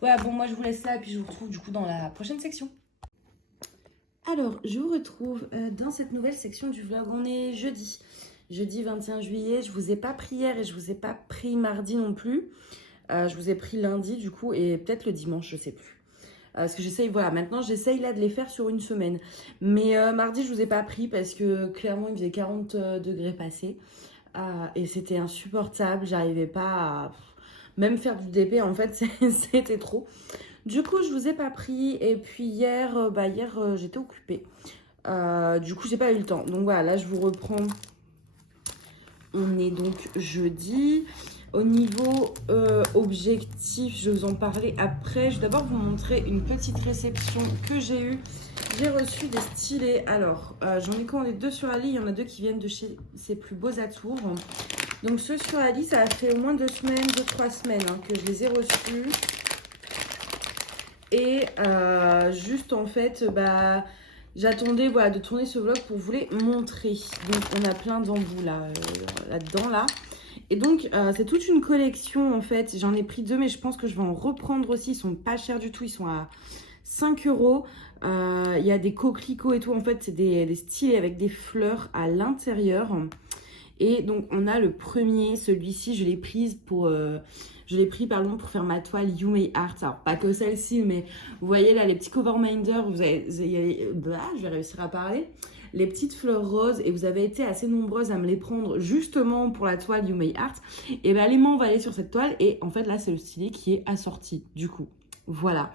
Voilà, bon, moi je vous laisse là et puis je vous retrouve du coup dans la prochaine section. Alors, je vous retrouve dans cette nouvelle section du vlog. On est jeudi. jeudi 21 juillet. Je vous ai pas pris hier et je vous ai pas pris mardi non plus. Je vous ai pris lundi du coup et peut-être le dimanche, je sais plus. Parce que j'essaye, voilà, maintenant j'essaye là de les faire sur une semaine. Mais mardi, je vous ai pas pris parce que clairement il faisait 40 degrés passés. Et c'était insupportable, j'arrivais pas à même faire du DP, en fait, c'était trop. Du coup, je vous ai pas pris. Et puis hier, j'étais occupée. Du coup, j'ai pas eu le temps. Donc voilà, là, je vous reprends. On est donc jeudi. Au niveau objectif, je vais vous en parler après. Je vais d'abord vous montrer une petite réception que j'ai eue. J'ai reçu des stylés. Alors, j'en ai commandé 2 sur Ali. Il y en a 2 qui viennent de chez Ses Plus Beaux Atours. Donc, ceux sur Ali, ça a fait au moins 2 semaines, 2-3 semaines que je les ai reçus. Et juste en fait, j'attendais de tourner ce vlog pour vous les montrer. Donc, on a plein d'embouts là-dedans, là. Et donc, c'est toute une collection en fait. J'en ai pris 2, mais je pense que je vais en reprendre aussi. Ils sont pas chers du tout. Ils sont à 5 €. Il y a des coquelicots et tout. En fait, c'est des stylés avec des fleurs à l'intérieur. Et donc, on a le premier. Celui-ci, je l'ai pris pour faire ma toile You May Art. Alors, pas que celle-ci, mais vous voyez là, les petits coverminders. Je vais réussir à parler. Les petites fleurs roses, et vous avez été assez nombreuses à me les prendre justement pour la toile You May Art. Et l'aimant va aller sur cette toile, et en fait là c'est le stylet qui est assorti du coup. Voilà.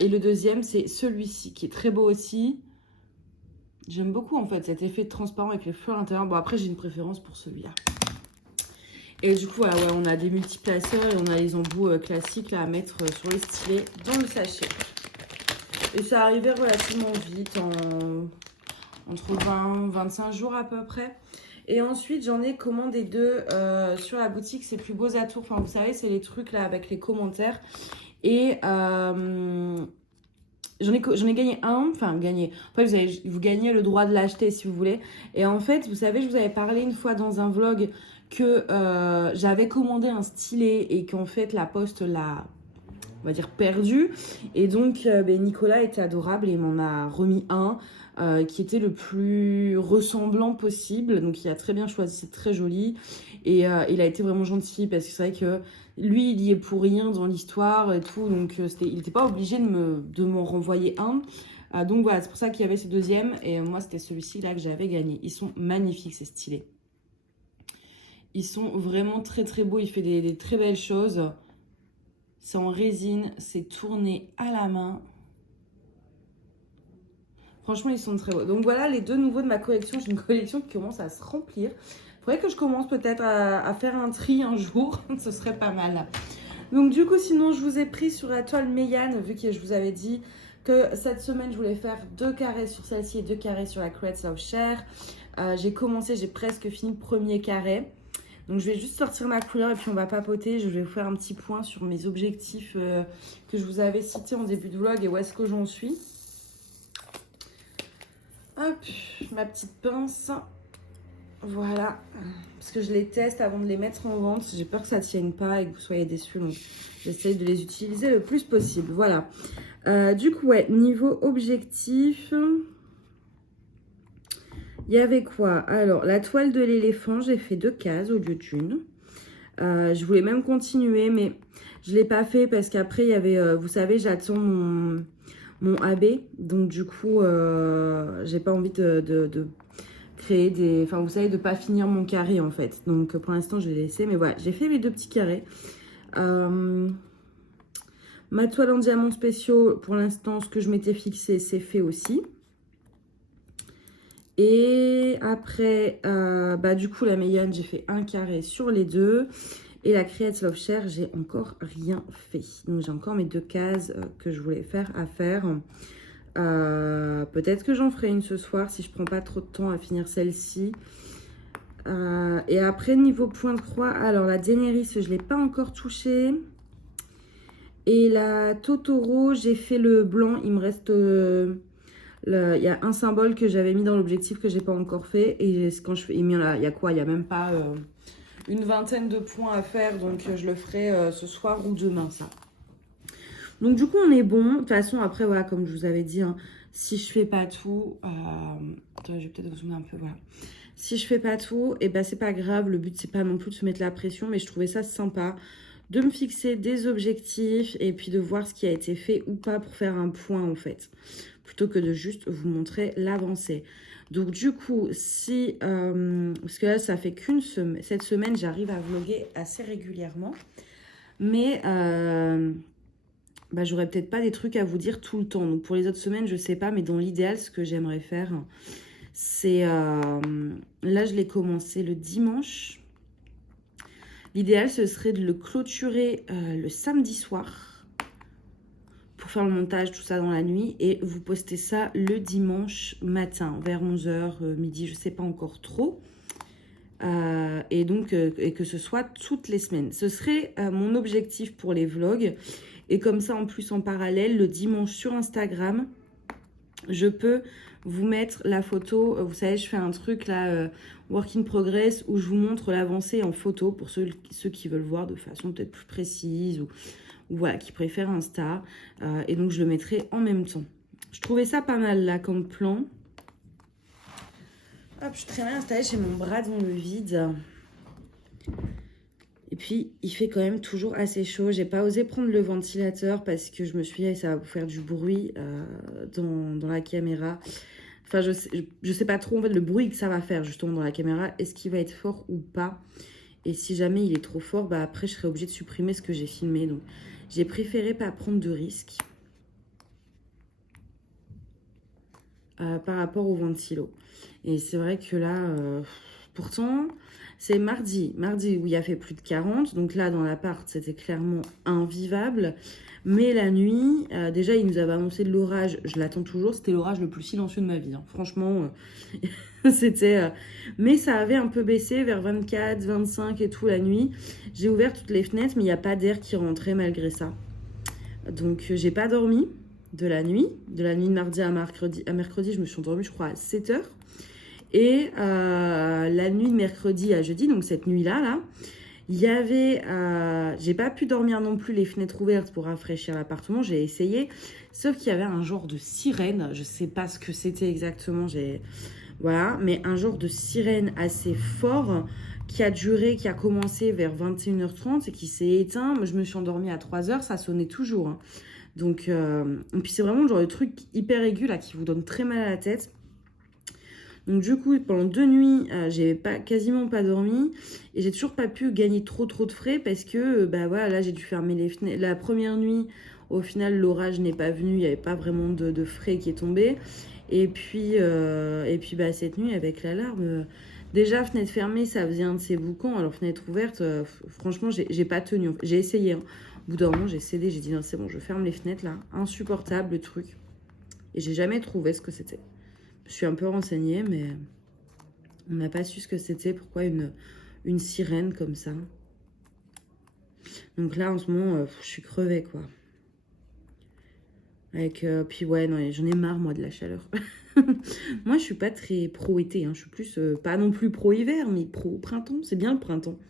Et le deuxième c'est celui-ci qui est très beau aussi. J'aime beaucoup en fait cet effet transparent avec les fleurs à l'intérieur. Bon après j'ai une préférence pour celui-là. Et du coup voilà, on a des multiplaceurs et on a les embouts classiques là, à mettre sur les stylets dans le sachet. Et ça arrivait relativement vite entre 20 25 jours à peu près. Et ensuite, j'en ai commandé 2 sur la boutique C'est Plus Beaux Atours. Enfin, vous savez, c'est les trucs là avec les commentaires. Et j'en ai gagné un. Enfin, gagné. En fait, vous gagnez le droit de l'acheter si vous voulez. Et en fait, vous savez, je vous avais parlé une fois dans un vlog que j'avais commandé un stylet et qu'en fait, la poste l'a, on va dire, perdu. Et donc, Nicolas était adorable et il m'en a remis un. Qui était le plus ressemblant possible. Donc, il a très bien choisi, c'est très joli. Et il a été vraiment gentil parce que c'est vrai que lui, il y est pour rien dans l'histoire et tout. Donc, il n'était pas obligé de m'en renvoyer un. Donc, voilà, c'est pour ça qu'il y avait ce deuxième. Et moi, c'était celui-ci là que j'avais gagné. Ils sont magnifiques, ces stylés. Ils sont vraiment très, très beaux. Il fait des très belles choses. C'est en résine. C'est tourné à la main. Franchement, ils sont très beaux. Donc voilà les 2 nouveaux de ma collection. J'ai une collection qui commence à se remplir. Il faudrait que je commence peut-être à faire un tri un jour. Ce serait pas mal. Donc du coup, sinon, je vous ai pris sur la toile Meyane, vu que je vous avais dit que cette semaine, je voulais faire 2 carrés sur celle-ci et 2 carrés sur la Create Love Share. J'ai presque fini le premier carré. Donc je vais juste sortir ma couleur et puis on va papoter. Je vais vous faire un petit point sur mes objectifs que je vous avais cités en début de vlog et où est-ce que j'en suis. Hop, ma petite pince. Voilà. Parce que je les teste avant de les mettre en vente. J'ai peur que ça ne tienne pas et que vous soyez déçus. Donc, j'essaye de les utiliser le plus possible. Voilà. Du coup, ouais, niveau objectif, il y avait quoi? Alors, la toile de l'éléphant, j'ai fait 2 cases au lieu d'une. Je voulais même continuer, mais je ne l'ai pas fait parce qu'après, il y avait, vous savez, j'attends mon AB, donc du coup j'ai pas envie de créer des, enfin vous savez, de pas finir mon carré en fait, donc pour l'instant je l'ai laissé. Mais voilà, j'ai fait mes 2 petits carrés. Ma toile en diamants spéciaux, pour l'instant ce que je m'étais fixé c'est fait aussi. Et après du coup la Meyane, j'ai fait 1 carré sur les 2. Et la Create Love Share, j'ai encore rien fait. Donc, j'ai encore mes 2 cases que je voulais faire à faire. Peut-être que j'en ferai une ce soir si je prends pas trop de temps à finir celle-ci. Et après, niveau point de croix, alors la Daenerys, je ne l'ai pas encore touchée. Et la Totoro, j'ai fait le blanc. Il me reste... il y a un symbole que j'avais mis dans l'objectif que j'ai pas encore fait. Et quand je fais... Il y a quoi? Il y a même pas... une vingtaine de points à faire, donc je le ferai ce soir ou demain, ça. Donc du coup, on est bon. De toute façon, après, voilà, comme je vous avais dit, si je fais pas tout... Attends, je vais peut-être vous zoomer un peu, voilà. Si je fais pas tout, et ben c'est pas grave. Le but, c'est pas non plus de se mettre la pression, mais je trouvais ça sympa de me fixer des objectifs et puis de voir ce qui a été fait ou pas pour faire un point en fait, plutôt que de juste vous montrer l'avancée. Donc du coup, si, parce que là, ça fait qu'une semaine, cette semaine, j'arrive à vlogger assez régulièrement, mais bah, j'aurais peut-être pas des trucs à vous dire tout le temps. Donc pour les autres semaines, je sais pas, mais dans l'idéal, ce que j'aimerais faire, c'est, là, je l'ai commencé le dimanche. L'idéal, ce serait de le clôturer le samedi soir pour faire le montage, tout ça dans la nuit. Et vous postez ça le dimanche matin, vers 11h, midi, je ne sais pas encore trop. Et donc, et que ce soit toutes les semaines. Ce serait mon objectif pour les vlogs. Et comme ça, en plus, en parallèle, le dimanche sur Instagram, je peux vous mettre la photo. Vous savez, je fais un truc là, Work in Progress, où je vous montre l'avancée en photo pour ceux qui veulent voir de façon peut-être plus précise ou voilà, qui préfèrent Insta. Et donc, je le mettrai en même temps. Je trouvais ça pas mal là comme plan. Hop, je suis très bien installée, j'ai mon bras dans le vide. Et puis, il fait quand même toujours assez chaud. J'ai pas osé prendre le ventilateur parce que je me suis dit, ça va vous faire du bruit dans la caméra. Enfin, je sais pas trop en fait le bruit que ça va faire justement dans la caméra. Est-ce qu'il va être fort ou pas? Et si jamais il est trop fort, bah après, je serai obligée de supprimer ce que j'ai filmé. Donc, j'ai préféré pas prendre de risques par rapport au ventilo. Et c'est vrai que là, pourtant... C'est mardi où il a fait plus de 40. Donc là, dans l'appart, c'était clairement invivable. Mais la nuit, déjà, il nous avait annoncé de l'orage. Je l'attends toujours. C'était l'orage le plus silencieux de ma vie. Hein. Franchement, c'était... mais ça avait un peu baissé vers 24, 25 et tout la nuit. J'ai ouvert toutes les fenêtres, mais il n'y a pas d'air qui rentrait malgré ça. Donc, j'ai pas dormi de la nuit. De la nuit de mardi à mercredi, je me suis endormie, je crois, à 7 heures. Et la nuit de mercredi à jeudi, donc cette nuit-là, il y avait... j'ai pas pu dormir non plus les fenêtres ouvertes pour rafraîchir l'appartement, j'ai essayé. Sauf qu'il y avait un genre de sirène, je sais pas ce que c'était exactement, voilà, mais un genre de sirène assez fort qui a commencé vers 21h30 et qui s'est éteint. Moi, je me suis endormie à 3h, ça sonnait toujours. Hein. Donc, et puis c'est vraiment le genre de truc hyper aigu là qui vous donne très mal à la tête. Donc du coup, pendant 2 nuits, j'ai quasiment pas dormi et j'ai toujours pas pu gagner trop de frais parce que bah voilà, là j'ai dû fermer les fenêtres. La première nuit, au final, l'orage n'est pas venu, il n'y avait pas vraiment de frais qui est tombé. Et puis bah, cette nuit, avec l'alarme, déjà fenêtre fermée, ça faisait un de ces boucans. Alors fenêtre ouverte, franchement, j'ai pas tenu. J'ai essayé. Hein. Au bout d'un moment, j'ai cédé, j'ai dit non, c'est bon, je ferme les fenêtres là. Insupportable le truc. Et j'ai jamais trouvé ce que c'était. Je suis un peu renseignée, mais on n'a pas su ce que c'était. Pourquoi une sirène comme ça? Donc là, en ce moment, je suis crevée, quoi. Puis ouais, non, j'en ai marre, moi, de la chaleur. Moi, je suis pas très pro-été. Hein. Je suis plus, pas non plus pro-hiver, mais pro-printemps. C'est bien le printemps.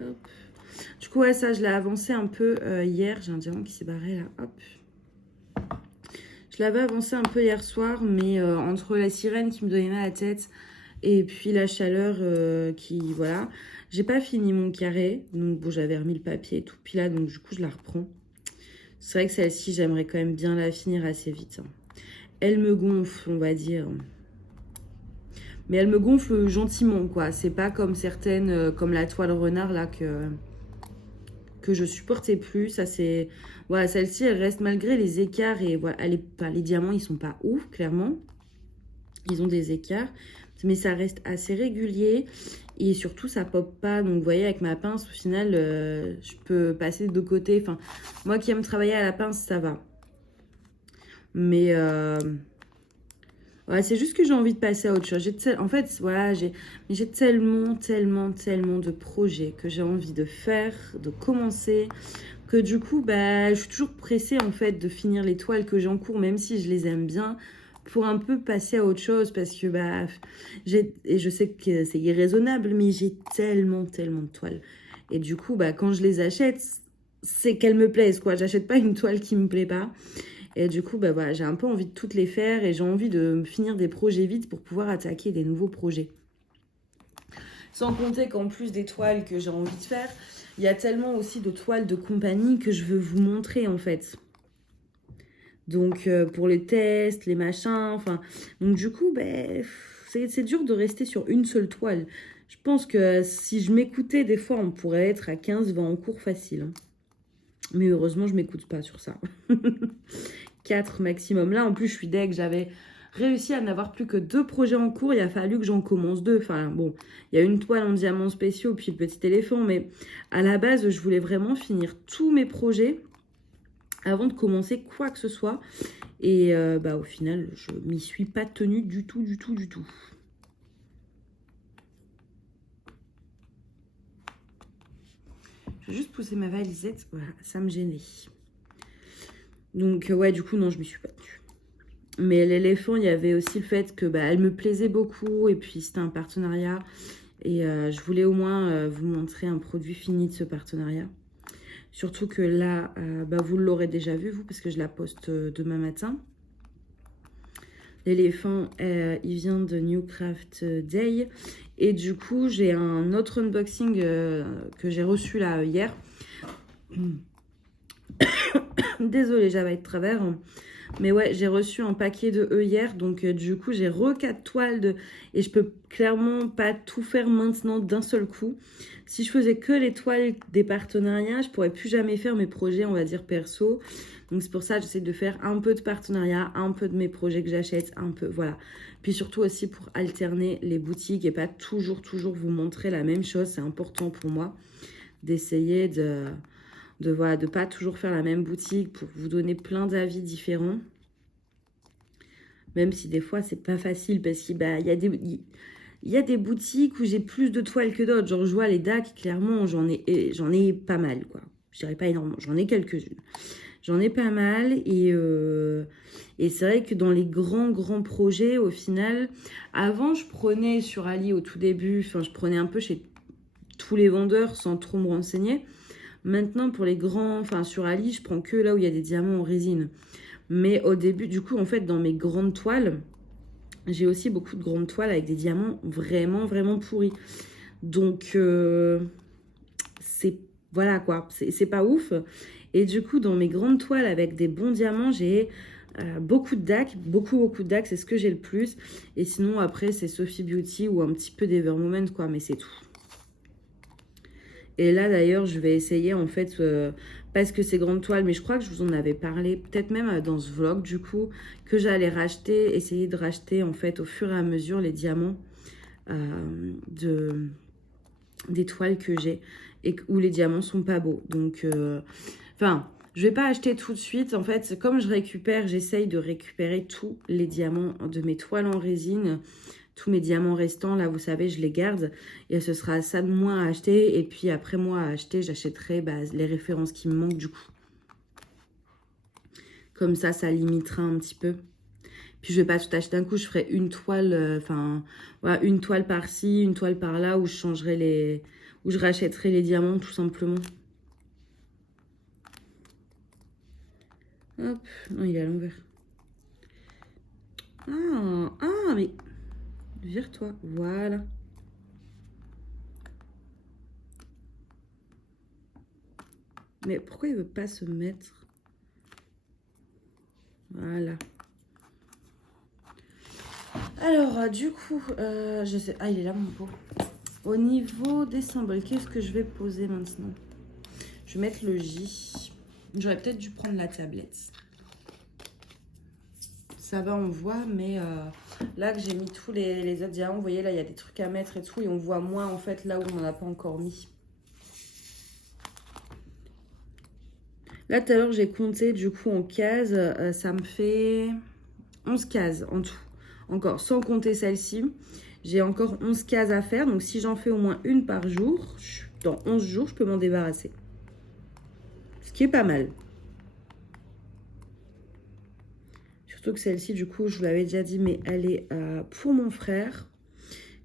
Hop. Du coup, ouais, ça, je l'ai avancé un peu hier. J'ai un diamant qui s'est barré, là. Hop. Je l'avais avancé un peu hier soir, mais entre la sirène qui me donnait mal à la tête et puis la chaleur qui... Voilà. J'ai pas fini mon carré. Donc bon, j'avais remis le papier et tout. Puis là, donc du coup, je la reprends. C'est vrai que celle-ci, j'aimerais quand même bien la finir assez vite. Hein. Elle me gonfle, on va dire. Mais elle me gonfle gentiment, quoi. C'est pas comme certaines, comme la toile renard, là, que je supportais plus. Ça, c'est... Voilà, celle-ci, elle reste malgré les écarts. Et voilà, les diamants, ils sont pas ouf, clairement. Ils ont des écarts. Mais ça reste assez régulier. Et surtout, ça pop pas. Donc, vous voyez, avec ma pince, au final, je peux passer de deux côtés. Enfin, moi qui aime travailler à la pince, ça va. Mais... Ouais, c'est juste que j'ai envie de passer à autre chose. En fait, voilà, j'ai tellement de projets que j'ai envie de faire, de commencer, que du coup, bah, je suis toujours pressée, en fait, de finir les toiles que j'ai en cours, même si je les aime bien, pour un peu passer à autre chose, parce que, bah, et je sais que c'est irraisonnable, mais j'ai tellement de toiles. Et du coup, bah, quand je les achète, c'est qu'elles me plaisent, quoi. J'achète pas une toile qui me plaît pas. Et du coup, bah voilà, j'ai un peu envie de toutes les faire et j'ai envie de finir des projets vite pour pouvoir attaquer des nouveaux projets. Sans compter qu'en plus des toiles que j'ai envie de faire, il y a tellement aussi de toiles de compagnie que je veux vous montrer en fait. Donc pour les tests, les machins, enfin... Donc du coup, ben, c'est dur de rester sur une seule toile. Je pense que si je m'écoutais, des fois, on pourrait être à 15-20 en cours facile. Hein. Mais heureusement, je ne m'écoute pas sur ça. 4 maximum. Là, en plus, je suis deg. J'avais réussi à n'avoir plus que 2 projets en cours. Il a fallu que j'en commence 2. Enfin, bon, il y a une toile en diamants spéciaux, puis le petit éléphant. Mais à la base, je voulais vraiment finir tous mes projets avant de commencer quoi que ce soit. Et bah, au final, je m'y suis pas tenue du tout, du tout, du tout. Je vais juste pousser ma valisette. Voilà, ça me gênait. Donc, ouais, du coup, non, je m'y suis pas tenue. Mais l'éléphant, il y avait aussi le fait que bah, elle me plaisait beaucoup. Et puis, c'était un partenariat. Et je voulais au moins vous montrer un produit fini de ce partenariat. Surtout que là, bah, vous l'aurez déjà vu, vous, parce que je la poste demain matin. L'éléphant, il vient de New Craft Day. Et du coup, j'ai un autre unboxing que j'ai reçu là hier. Désolée, j'avais de travers. Mais ouais, j'ai reçu un paquet de eux hier. Donc du coup, j'ai 4 toiles. Et je peux clairement pas tout faire maintenant d'un seul coup. Si je faisais que les toiles des partenariats, je pourrais plus jamais faire mes projets, on va dire, perso. Donc c'est pour ça que j'essaie de faire un peu de partenariat, un peu de mes projets que j'achète, un peu, voilà. Puis surtout aussi pour alterner les boutiques et pas toujours vous montrer la même chose. C'est important pour moi d'essayer voilà, de pas toujours faire la même boutique pour vous donner plein d'avis différents. Même si des fois, c'est pas facile parce qu'il bah, y a des boutiques où j'ai plus de toiles que d'autres. Genre, je vois les DAC, clairement, j'en ai pas mal, quoi. Je dirais pas énormément, j'en ai quelques-unes. J'en ai pas mal et c'est vrai que dans les grands projets, au final, avant, je prenais sur Ali au tout début, enfin, je prenais un peu chez tous les vendeurs sans trop me renseigner. Maintenant, pour les grands, enfin, sur Ali, je prends que là où il y a des diamants en résine. Mais au début, du coup, en fait, dans mes grandes toiles, j'ai aussi beaucoup de grandes toiles avec des diamants vraiment pourris. Donc, c'est... Voilà, quoi. C'est pas ouf. Et du coup, dans mes grandes toiles avec des bons diamants, j'ai beaucoup de DAC. Beaucoup de DAC, c'est ce que j'ai le plus. Et sinon, après, c'est Sophie Beauty ou un petit peu d'Evermoment, quoi. Mais c'est tout. Et là, d'ailleurs, je vais essayer, en fait, parce que c'est grande toile, mais je crois que je vous en avais parlé, peut-être même dans ce vlog, du coup, que j'allais racheter, essayer de racheter, en fait, au fur et à mesure, les diamants des toiles que j'ai, et où les diamants sont pas beaux. Donc, enfin, je vais pas acheter tout de suite. En fait, comme je récupère, j'essaye de récupérer tous les diamants de mes toiles en résine. Tous mes diamants restants, là, vous savez, je les garde. Et ce sera ça de moins à acheter. Et puis après, moi, à acheter, j'achèterai les références qui me manquent du coup. Comme ça limitera un petit peu. Puis je vais pas tout acheter d'un coup. Je ferai une toile, voilà, une toile par-ci, une toile par-là, où je changerai les... où je rachèterai les diamants, tout simplement. Hop, non, il est à l'envers. Ah, mais... Vire-toi, voilà. Mais pourquoi il veut pas se mettre? Voilà. Alors, du coup, je sais... Ah, il est là, mon pot. Au niveau des symboles, qu'est-ce que je vais poser maintenant? Je vais mettre le J. J'aurais peut-être dû prendre la tablette. Ça va, on voit, mais là que j'ai mis tous les autres diamants, vous voyez, là, il y a des trucs à mettre et tout, et on voit moins, en fait, là où on n'en a pas encore mis. Là, tout à l'heure, j'ai compté, du coup, en cases, ça me fait 11 cases en tout. Encore, sans compter celle-ci, j'ai encore 11 cases à faire, donc si j'en fais au moins une par jour, dans 11 jours, je peux m'en débarrasser. Ce qui est pas mal. Surtout que celle-ci, du coup, je vous l'avais déjà dit, mais elle est pour mon frère,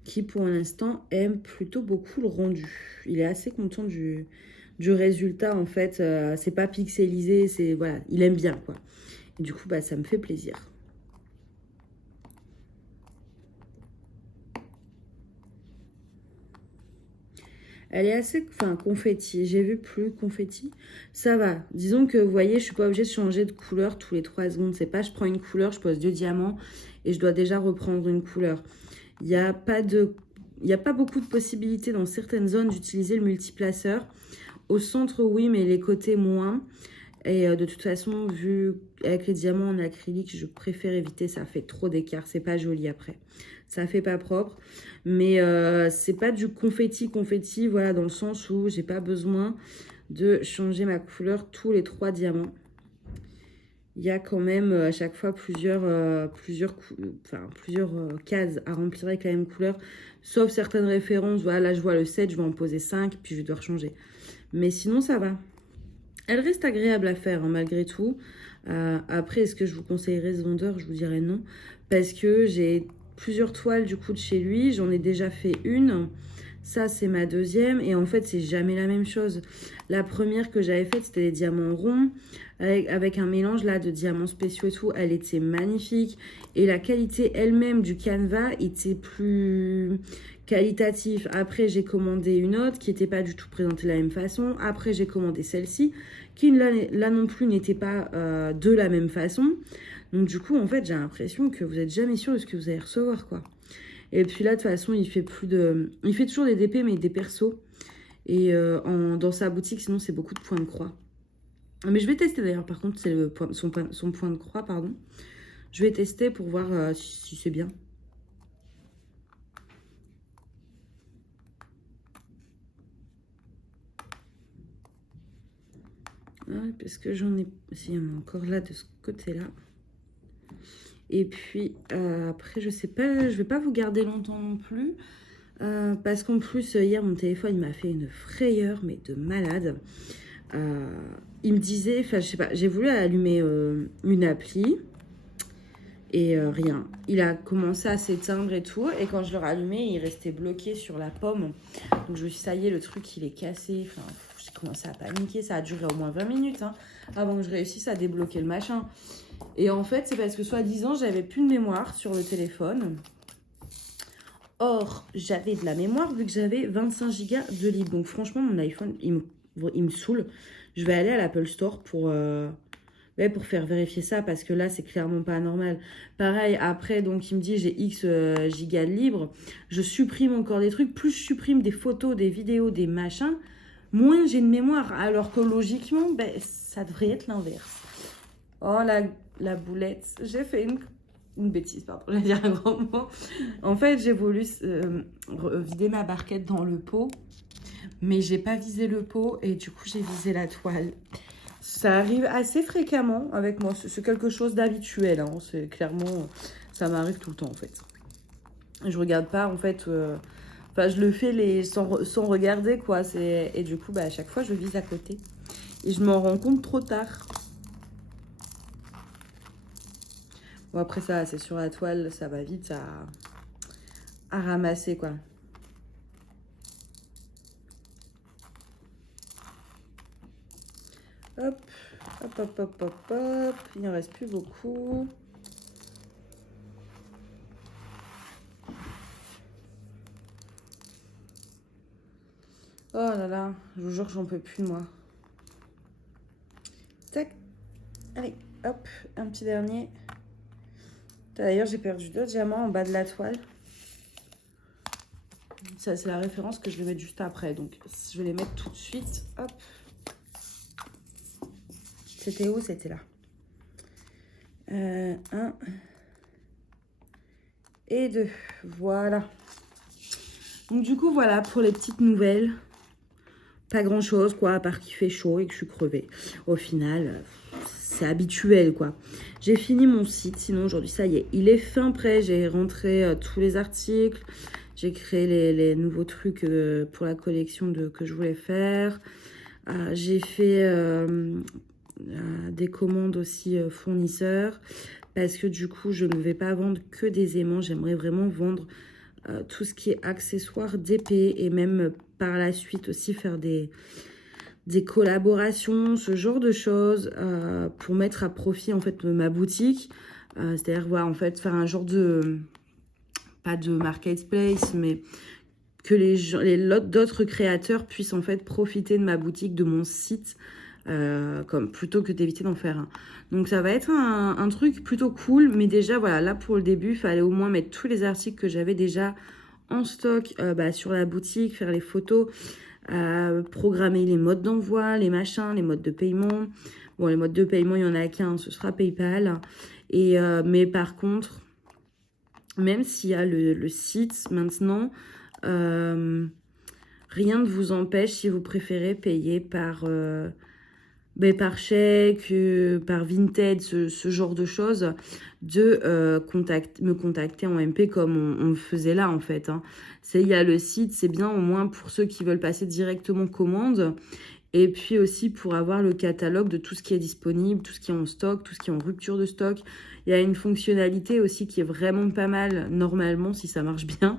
qui pour l'instant aime plutôt beaucoup le rendu. Il est assez content du résultat, en fait. C'est pas pixelisé, c'est voilà, il aime bien, quoi. Et du coup, bah, ça me fait plaisir. Elle est assez, enfin, confetti. J'ai vu plus confetti. Ça va. Disons que, vous voyez, je suis pas obligée de changer de couleur tous les 3 secondes. C'est pas, je prends une couleur, je pose 2 diamants et je dois déjà reprendre une couleur. Il n'y a pas de... Il n'y a pas beaucoup de possibilités dans certaines zones d'utiliser le multiplaceur. Au centre, oui, mais les côtés, moins. Et de toute façon, vu avec les diamants en acrylique, je préfère éviter. Ça fait trop d'écart. C'est pas joli après. Ça fait pas propre. Mais c'est pas du confetti, voilà, dans le sens où j'ai pas besoin de changer ma couleur tous les 3 diamants. Il y a quand même à chaque fois plusieurs cases à remplir avec la même couleur. Sauf certaines références. Voilà, là je vois le 7, je vais en poser 5, puis je vais devoir changer. Mais sinon, ça va. Elle reste agréable à faire, hein, malgré tout. Après, est-ce que je vous conseillerais ce vendeur? Je vous dirais non. Parce que j'ai plusieurs toiles du coup de chez lui. J'en ai déjà fait une. Ça, c'est ma deuxième. Et en fait, c'est jamais la même chose. La première que j'avais faite, c'était des diamants ronds. Avec un mélange là de diamants spéciaux et tout. Elle était magnifique. Et la qualité elle-même du canevas était plus qualitatif. Après, j'ai commandé une autre qui n'était pas du tout présentée de la même façon. Après, j'ai commandé celle-ci qui, là non plus, n'était pas de la même façon. Donc, du coup, en fait, j'ai l'impression que vous n'êtes jamais sûr de ce que vous allez recevoir, quoi. Et puis là, de toute façon, il fait toujours des DP, mais des persos. Et dans sa boutique, sinon, c'est beaucoup de points de croix. Mais je vais tester d'ailleurs, par contre, c'est son point de croix, pardon. Je vais tester pour voir si c'est bien. Ouais, parce que j'en ai... Si, il y en a encore là, de ce côté-là. Et puis, après, je sais pas, je vais pas vous garder longtemps non plus. Parce qu'en plus, hier, mon téléphone, il m'a fait une frayeur, mais de malade. Il me disait, enfin, je sais pas, j'ai voulu allumer une appli. Et rien. Il a commencé à s'éteindre et tout. Et quand je le rallumais, il restait bloqué sur la pomme. Donc je me suis dit, ça y est, le truc, il est cassé. Enfin, j'ai commencé à paniquer. Ça a duré au moins 20 minutes hein, avant que je réussisse à débloquer le machin. Et en fait, c'est parce que soi-disant, j'avais plus de mémoire sur le téléphone. Or, j'avais de la mémoire vu que j'avais 25 gigas de libre. Donc franchement, mon iPhone, il me saoule. Je vais aller à l'Apple Store pour faire vérifier ça parce que là, c'est clairement pas normal. Pareil, après, donc il me dit j'ai X gigas de libre. Je supprime encore des trucs. Plus je supprime des photos, des vidéos, des machins, moins j'ai de mémoire. Alors que logiquement, ça devrait être l'inverse. Oh, la boulette. J'ai fait une bêtise, pardon, je vais dire un grand mot. En fait, j'ai voulu vider ma barquette dans le pot, mais j'ai pas visé le pot et du coup, j'ai visé la toile. Ça arrive assez fréquemment avec moi. C'est quelque chose d'habituel. Hein. C'est clairement, ça m'arrive tout le temps en fait. Je regarde pas en fait. Enfin, je le fais sans regarder quoi. Et du coup, à chaque fois, je vise à côté. Et je m'en rends compte trop tard. Bon, après ça, c'est sur la toile, ça va vite à ramasser, quoi. Hop, hop, hop, hop, hop, hop. Il n'en reste plus beaucoup. Oh là là, je vous jure que j'en peux plus, moi. Tac. Allez, hop, un petit dernier. D'ailleurs, j'ai perdu 2 diamants en bas de la toile. Ça, c'est la référence que je vais mettre juste après. Donc, je vais les mettre tout de suite. Hop. C'était où? C'était là. 1 et 2. Voilà. Donc, du coup, voilà pour les petites nouvelles. Pas grand-chose, quoi, à part qu'il fait chaud et que je suis crevée. Au final, c'est habituel, quoi. J'ai fini mon site. Sinon, aujourd'hui, ça y est, il est fin prêt. J'ai rentré tous les articles. J'ai créé les nouveaux trucs pour la collection que je voulais faire. J'ai fait des commandes aussi fournisseurs. Parce que du coup, je ne vais pas vendre que des aimants. J'aimerais vraiment vendre tout ce qui est accessoires d'épée. Et même par la suite aussi faire des des collaborations, ce genre de choses pour mettre à profit en fait ma boutique. C'est-à-dire voilà, en fait faire un genre de, pas de marketplace, mais que d'autres créateurs puissent en fait profiter de ma boutique, de mon site, comme plutôt que d'éviter d'en faire un. Donc ça va être un truc plutôt cool, mais déjà voilà, là pour le début, il fallait au moins mettre tous les articles que j'avais déjà en stock sur la boutique, faire les photos, programmer les modes d'envoi, les machins, les modes de paiement. Bon, les modes de paiement, il y en a qu'un, ce sera PayPal. Et, mais par contre, même s'il y a le site maintenant, rien ne vous empêche, si vous préférez, payer par chèque, par Vinted, ce genre de choses, de me contacter en MP comme on le faisait là en fait. Hein. Il y a le site, c'est bien au moins pour ceux qui veulent passer directement commande. Et puis aussi pour avoir le catalogue de tout ce qui est disponible, tout ce qui est en stock, tout ce qui est en rupture de stock. Il y a une fonctionnalité aussi qui est vraiment pas mal, normalement, si ça marche bien.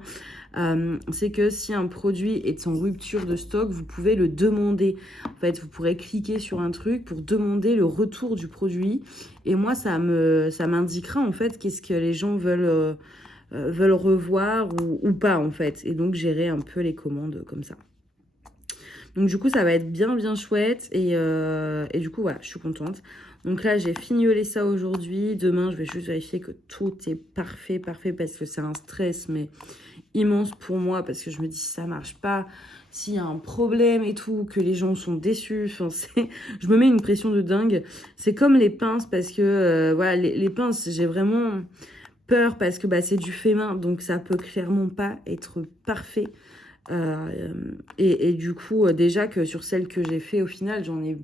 C'est que si un produit est en rupture de stock, vous pouvez le demander. En fait, vous pourrez cliquer sur un truc pour demander le retour du produit. Et moi, ça m'indiquera en fait qu'est-ce que les gens veulent revoir ou pas en fait. Et donc, gérer un peu les commandes comme ça. Donc du coup, ça va être bien, bien chouette. Et du coup, voilà, je suis contente. Donc là, j'ai fignolé ça aujourd'hui. Demain, je vais juste vérifier que tout est parfait, parfait. Parce que c'est un stress, mais immense pour moi. Parce que je me dis, si ça marche pas, s'il y a un problème et tout, que les gens sont déçus. Enfin, je me mets une pression de dingue. C'est comme les pinces. Parce que, voilà, les pinces, j'ai vraiment peur. Parce que c'est du fait main. Donc ça peut clairement pas être parfait. Et du coup, déjà que sur celle que j'ai fait, au final, j'en ai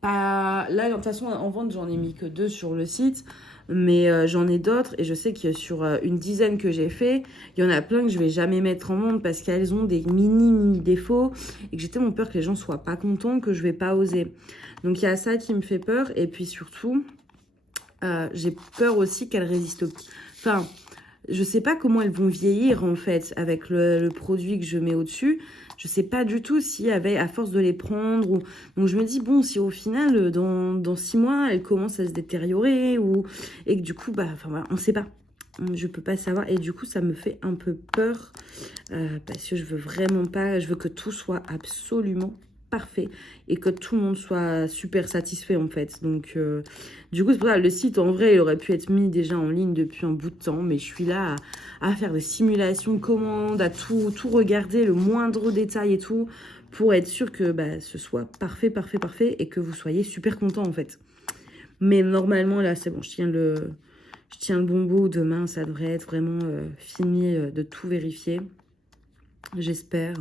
pas... Là, de toute façon, en vente, j'en ai mis que 2 sur le site. Mais j'en ai d'autres. Et je sais que sur une dizaine que j'ai fait, il y en a plein que je vais jamais mettre en vente parce qu'elles ont des mini défauts. Et que j'ai tellement peur que les gens soient pas contents que je vais pas oser. Donc, il y a ça qui me fait peur. Et puis surtout, j'ai peur aussi qu'elles résistent... Enfin... Je sais pas comment elles vont vieillir en fait avec le produit que je mets au-dessus. Je sais pas du tout si à force de les prendre ou... Donc je me dis bon, si au final dans 6 mois elles commencent à se détériorer et que du coup voilà, on sait pas. Je peux pas savoir et du coup ça me fait un peu peur parce que je veux vraiment pas, je veux que tout soit absolument parfait et que tout le monde soit super satisfait en fait. Donc du coup c'est pour ça le site en vrai il aurait pu être mis déjà en ligne depuis un bout de temps, mais je suis là à faire des simulations de commandes, à tout regarder, le moindre détail et tout pour être sûr que ce soit parfait et que vous soyez super content en fait. Mais normalement là c'est bon, je tiens le bon bout. Demain ça devrait être vraiment fini de tout vérifier, j'espère.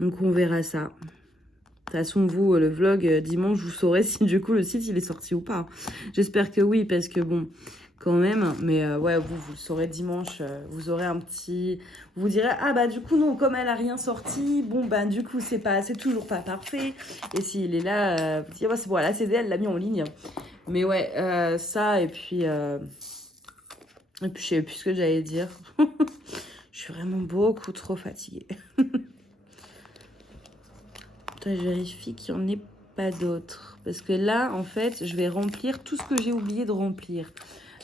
Donc on verra ça. De toute façon, vous, le vlog, dimanche, vous saurez si du coup le site il est sorti ou pas. J'espère que oui, parce que bon, quand même. Mais ouais, vous le saurez dimanche. Vous aurez un petit... Vous vous direz, ah du coup non, comme elle a rien sorti, bon du coup c'est toujours pas parfait. Et s'il est là, vous direz, c'est bon, la CD, elle l'a mis en ligne. Mais ouais, ça, et puis je sais plus ce que j'allais dire. Je suis vraiment beaucoup trop fatiguée. Je vérifie qu'il n'y en ait pas d'autres. Parce que là, en fait, je vais remplir tout ce que j'ai oublié de remplir.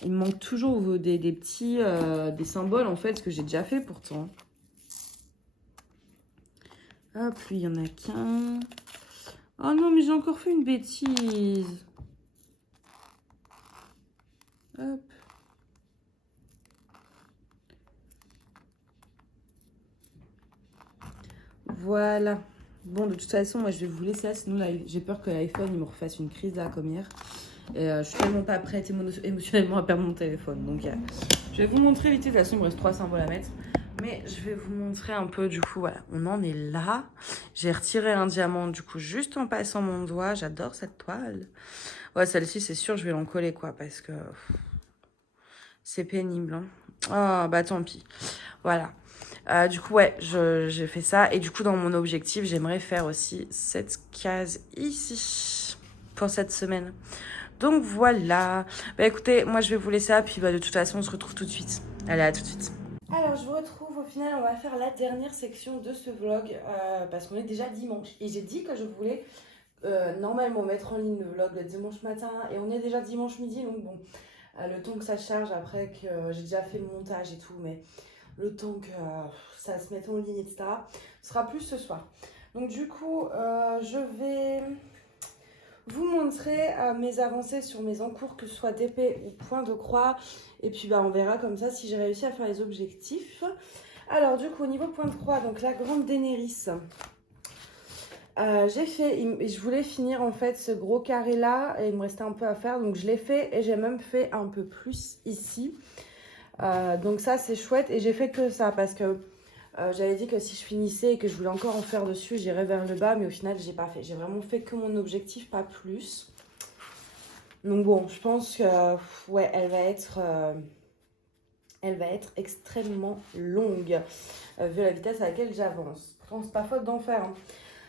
Il me manque toujours des petits des symboles, en fait, ce que j'ai déjà fait pourtant. Hop, lui, il n'y en a qu'un. Oh non, mais j'ai encore fait une bêtise. Hop. Voilà. Bon, de toute façon, moi, je vais vous laisser là. Sinon, j'ai peur que l'iPhone, il me refasse une crise, là, comme hier. Et je suis tellement pas prête émotionnellement à perdre mon téléphone. Donc, je vais vous montrer vite. De toute façon, il me reste 3 symboles à mettre. Mais je vais vous montrer un peu, du coup, voilà. On en est là. J'ai retiré un diamant, du coup, juste en passant mon doigt. J'adore cette toile. Ouais, celle-ci, c'est sûr, je vais l'en coller, quoi. Parce que c'est pénible. Hein. Oh, tant pis. Voilà. Du coup, ouais, j'ai fait ça. Et du coup, dans mon objectif, j'aimerais faire aussi cette case ici pour cette semaine. Donc, voilà. Écoutez, moi, je vais vous laisser ça. Puis, de toute façon, on se retrouve tout de suite. Allez, à tout de suite. Alors, je vous retrouve au final, on va faire la dernière section de ce vlog parce qu'on est déjà dimanche. Et j'ai dit que je voulais normalement mettre en ligne le vlog le dimanche matin et on est déjà dimanche midi, donc bon, le temps que ça charge après que j'ai déjà fait le montage et tout, mais le temps que ça se mette en ligne, etc., ce sera plus ce soir. Donc du coup, je vais vous montrer mes avancées sur mes encours, que ce soit d'épée ou point de croix. Et puis on verra comme ça si j'ai réussi à faire les objectifs. Alors du coup, au niveau point de croix, donc la grande Daenerys, j'ai fait, je voulais finir en fait ce gros carré là et il me restait un peu à faire, donc je l'ai fait et j'ai même fait un peu plus ici. Donc ça c'est chouette et j'ai fait que ça parce que j'avais dit que si je finissais et que je voulais encore en faire dessus, j'irais vers le bas, mais au final j'ai pas fait. J'ai vraiment fait que mon objectif, pas plus. Donc bon, je pense que ouais, elle va être extrêmement longue vu la vitesse à laquelle j'avance. Pourtant c'est pas faute d'en faire. Hein.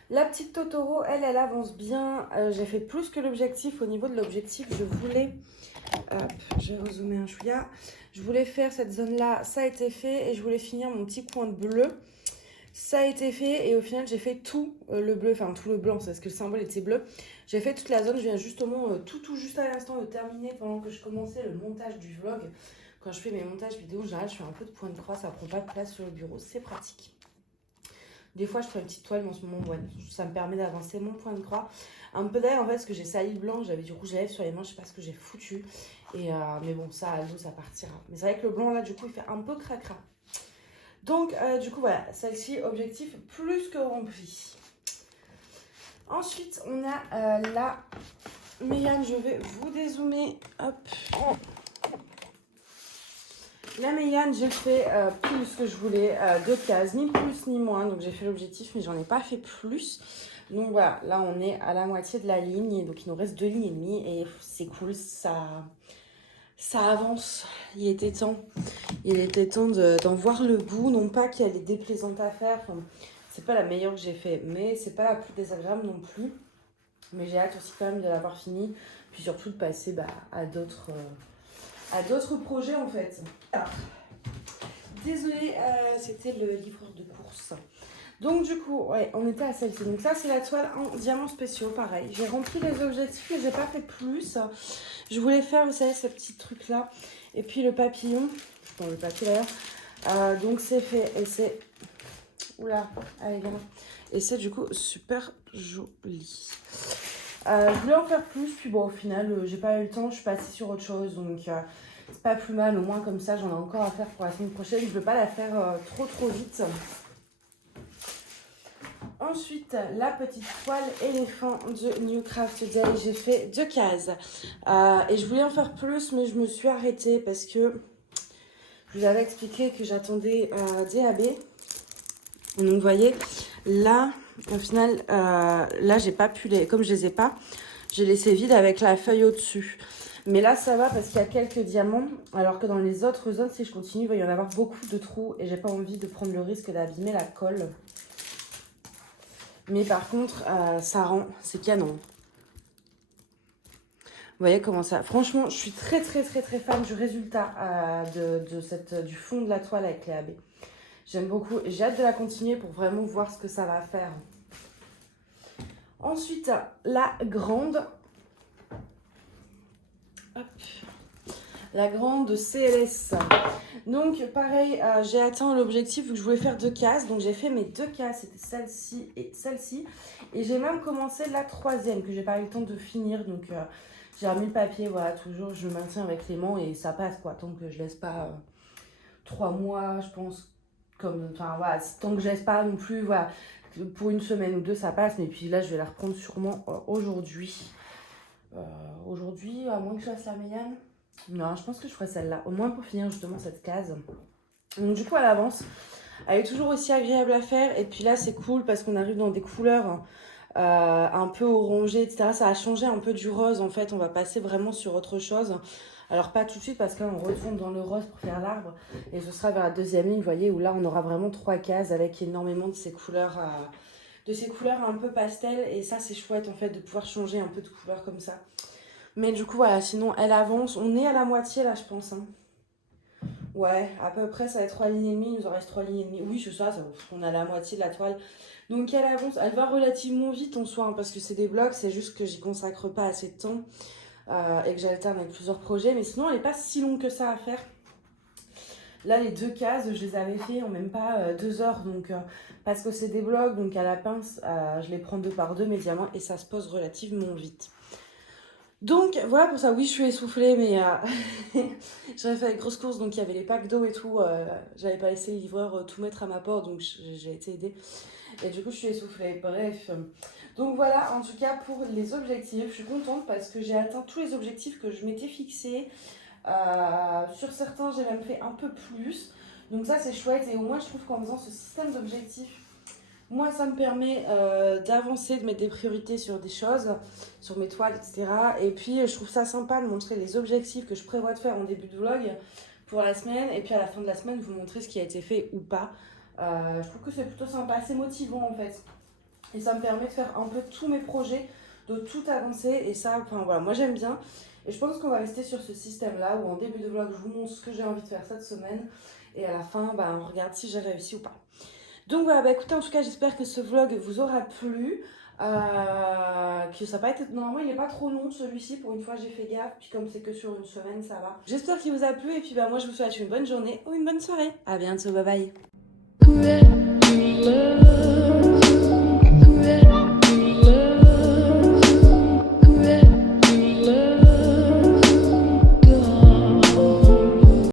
La petite Totoro, elle avance bien. J'ai fait plus que l'objectif. Au niveau de l'objectif, je voulais... Hop, je vais rezoomer un chouïa. Je voulais faire cette zone-là, ça a été fait. Et je voulais finir mon petit coin de bleu. Ça a été fait. Et au final, j'ai fait tout le bleu. Enfin, tout le blanc, c'est parce que le symbole était bleu. J'ai fait toute la zone. Je viens justement, tout juste à l'instant de terminer pendant que je commençais le montage du vlog. Quand je fais mes montages vidéo, en général, je fais un peu de point de croix. Ça prend pas de place sur le bureau. C'est pratique. Des fois, je prends une petite toile, mais en ce moment, ouais, ça me permet d'avancer mon point de croix. Un peu d'air, en fait, parce que j'ai sali le blanc, j'avais du rouge à lèvres sur les mains, je sais pas ce que j'ai foutu. Et, mais bon, ça, à l'eau, ça partira. Mais c'est vrai que le blanc, là, du coup, il fait un peu cracra. Donc, du coup, voilà, celle-ci, objectif plus que rempli. Ensuite, on a la Mégane, je vais vous dézoomer. Hop. La Mégane, j'ai fait plus que je voulais, 2 cases, ni plus ni moins. Donc j'ai fait l'objectif, mais j'en ai pas fait plus. Donc voilà, là on est à la moitié de la ligne. Donc il nous reste 2 lignes et demie. Et c'est cool, ça avance. Il était temps. Il était temps d'en voir le bout. Non pas qu'elle est déplaisante à faire. Enfin, c'est pas la meilleure que j'ai fait, mais c'est pas la plus désagréable non plus. Mais j'ai hâte aussi quand même de l'avoir fini. Puis surtout de passer à d'autres projets en fait. Alors, désolée, c'était le livreur de course. Donc du coup, ouais, on était à celle-ci. Donc ça, c'est la toile en diamants spéciaux, pareil. J'ai rempli les objectifs, mais j'ai pas fait plus. Je voulais faire, vous savez, ce petit truc-là. Et puis le papillon. Bon, le papier d'ailleurs. Donc c'est fait. Et c'est... Oula, allez, gamin. Et c'est du coup super joli. Je voulais en faire plus, puis bon, au final, j'ai pas eu le temps. Je suis passée sur autre chose, donc... c'est pas plus mal, au moins comme ça j'en ai encore à faire pour la semaine prochaine. Je veux pas la faire trop vite. Ensuite, la petite toile éléphant de New Craft Day. J'ai fait 2 cases. Et je voulais en faire plus, mais je me suis arrêtée parce que je vous avais expliqué que j'attendais DAB. Donc vous voyez, là, au final, là j'ai pas pu les... Comme je les ai pas, j'ai laissé vide avec la feuille au-dessus. Mais là, ça va parce qu'il y a quelques diamants. Alors que dans les autres zones, si je continue, il va y en avoir beaucoup de trous. Et j'ai pas envie de prendre le risque d'abîmer la colle. Mais par contre, ça rend... C'est canon. Vous voyez comment ça... Franchement, je suis très fan du résultat du fond de la toile avec les AB. J'aime beaucoup. J'ai hâte de la continuer pour vraiment voir ce que ça va faire. Ensuite, la grande... Hop. La grande CLS. Donc pareil, j'ai atteint l'objectif que je voulais faire 2 cases. Donc j'ai fait mes 2 cases, c'était celle-ci et celle-ci. Et j'ai même commencé la 3e que j'ai pas eu le temps de finir. Donc j'ai remis le papier, voilà, toujours je maintiens avec l'aimant et ça passe quoi. Tant que je laisse pas 3 mois, je pense. Enfin voilà, tant que je laisse pas non plus, voilà. Pour une semaine ou 2 ça passe. Mais puis là je vais la reprendre sûrement aujourd'hui. Aujourd'hui, à moins que je fasse la Mégane. Non, je pense que je ferai celle-là, au moins pour finir justement cette case. Donc du coup, elle avance. Elle est toujours aussi agréable à faire. Et puis là, c'est cool parce qu'on arrive dans des couleurs un peu orangées, etc. Ça a changé un peu du rose, en fait. On va passer vraiment sur autre chose. Alors pas tout de suite parce que là, on retourne dans le rose pour faire l'arbre. Et ce sera vers la 2e ligne, vous voyez, où là, on aura vraiment 3 cases avec énormément de ces couleurs... un peu pastel. Et ça, c'est chouette, en fait, de pouvoir changer un peu de couleur comme ça. Mais du coup, voilà, sinon, elle avance. On est à la moitié, là, je pense. Hein. Ouais, à peu près, ça va être 3 lignes et demie, il nous en reste 3 lignes et demie. Oui, c'est ça, on a la moitié de la toile. Donc elle avance, elle va relativement vite en soi, hein, parce que c'est des blocs, c'est juste que j'y consacre pas assez de temps et que j'alterne avec plusieurs projets. Mais sinon, elle n'est pas si longue que ça à faire. Là, les 2 cases, je les avais fait en même pas 2 heures. Donc, parce que c'est des blocs, donc à la pince, je les prends 2 par 2 mes diamants et ça se pose relativement vite. Donc voilà pour ça, oui je suis essoufflée mais j'avais fait des grosses courses donc il y avait les packs d'eau et tout, j'avais pas laissé le livreur tout mettre à ma porte donc j'ai été aidée et du coup je suis essoufflée, bref. Donc voilà en tout cas pour les objectifs, je suis contente parce que j'ai atteint tous les objectifs que je m'étais fixés, sur certains j'ai même fait un peu plus, donc ça c'est chouette et au moins je trouve qu'en faisant ce système d'objectifs, moi, ça me permet d'avancer, de mettre des priorités sur des choses, sur mes toiles, etc. Et puis, je trouve ça sympa de montrer les objectifs que je prévois de faire en début de vlog pour la semaine. Et puis, à la fin de la semaine, vous montrer ce qui a été fait ou pas. Je trouve que c'est plutôt sympa, c'est motivant en fait. Et ça me permet de faire un peu tous mes projets, de tout avancer. Et ça, enfin voilà, moi j'aime bien. Et je pense qu'on va rester sur ce système-là où en début de vlog, je vous montre ce que j'ai envie de faire cette semaine. Et à la fin, bah, on regarde si j'ai réussi ou pas. Donc voilà, bah écoutez, en tout cas, j'espère que ce vlog vous aura plu. Que ça n'a pas été... Normalement, il n'est pas trop long celui-ci. Pour une fois, j'ai fait gaffe. Puis comme c'est que sur une semaine, ça va. J'espère qu'il vous a plu. Et puis bah moi, je vous souhaite une bonne journée ou une bonne soirée. À bientôt, bye bye.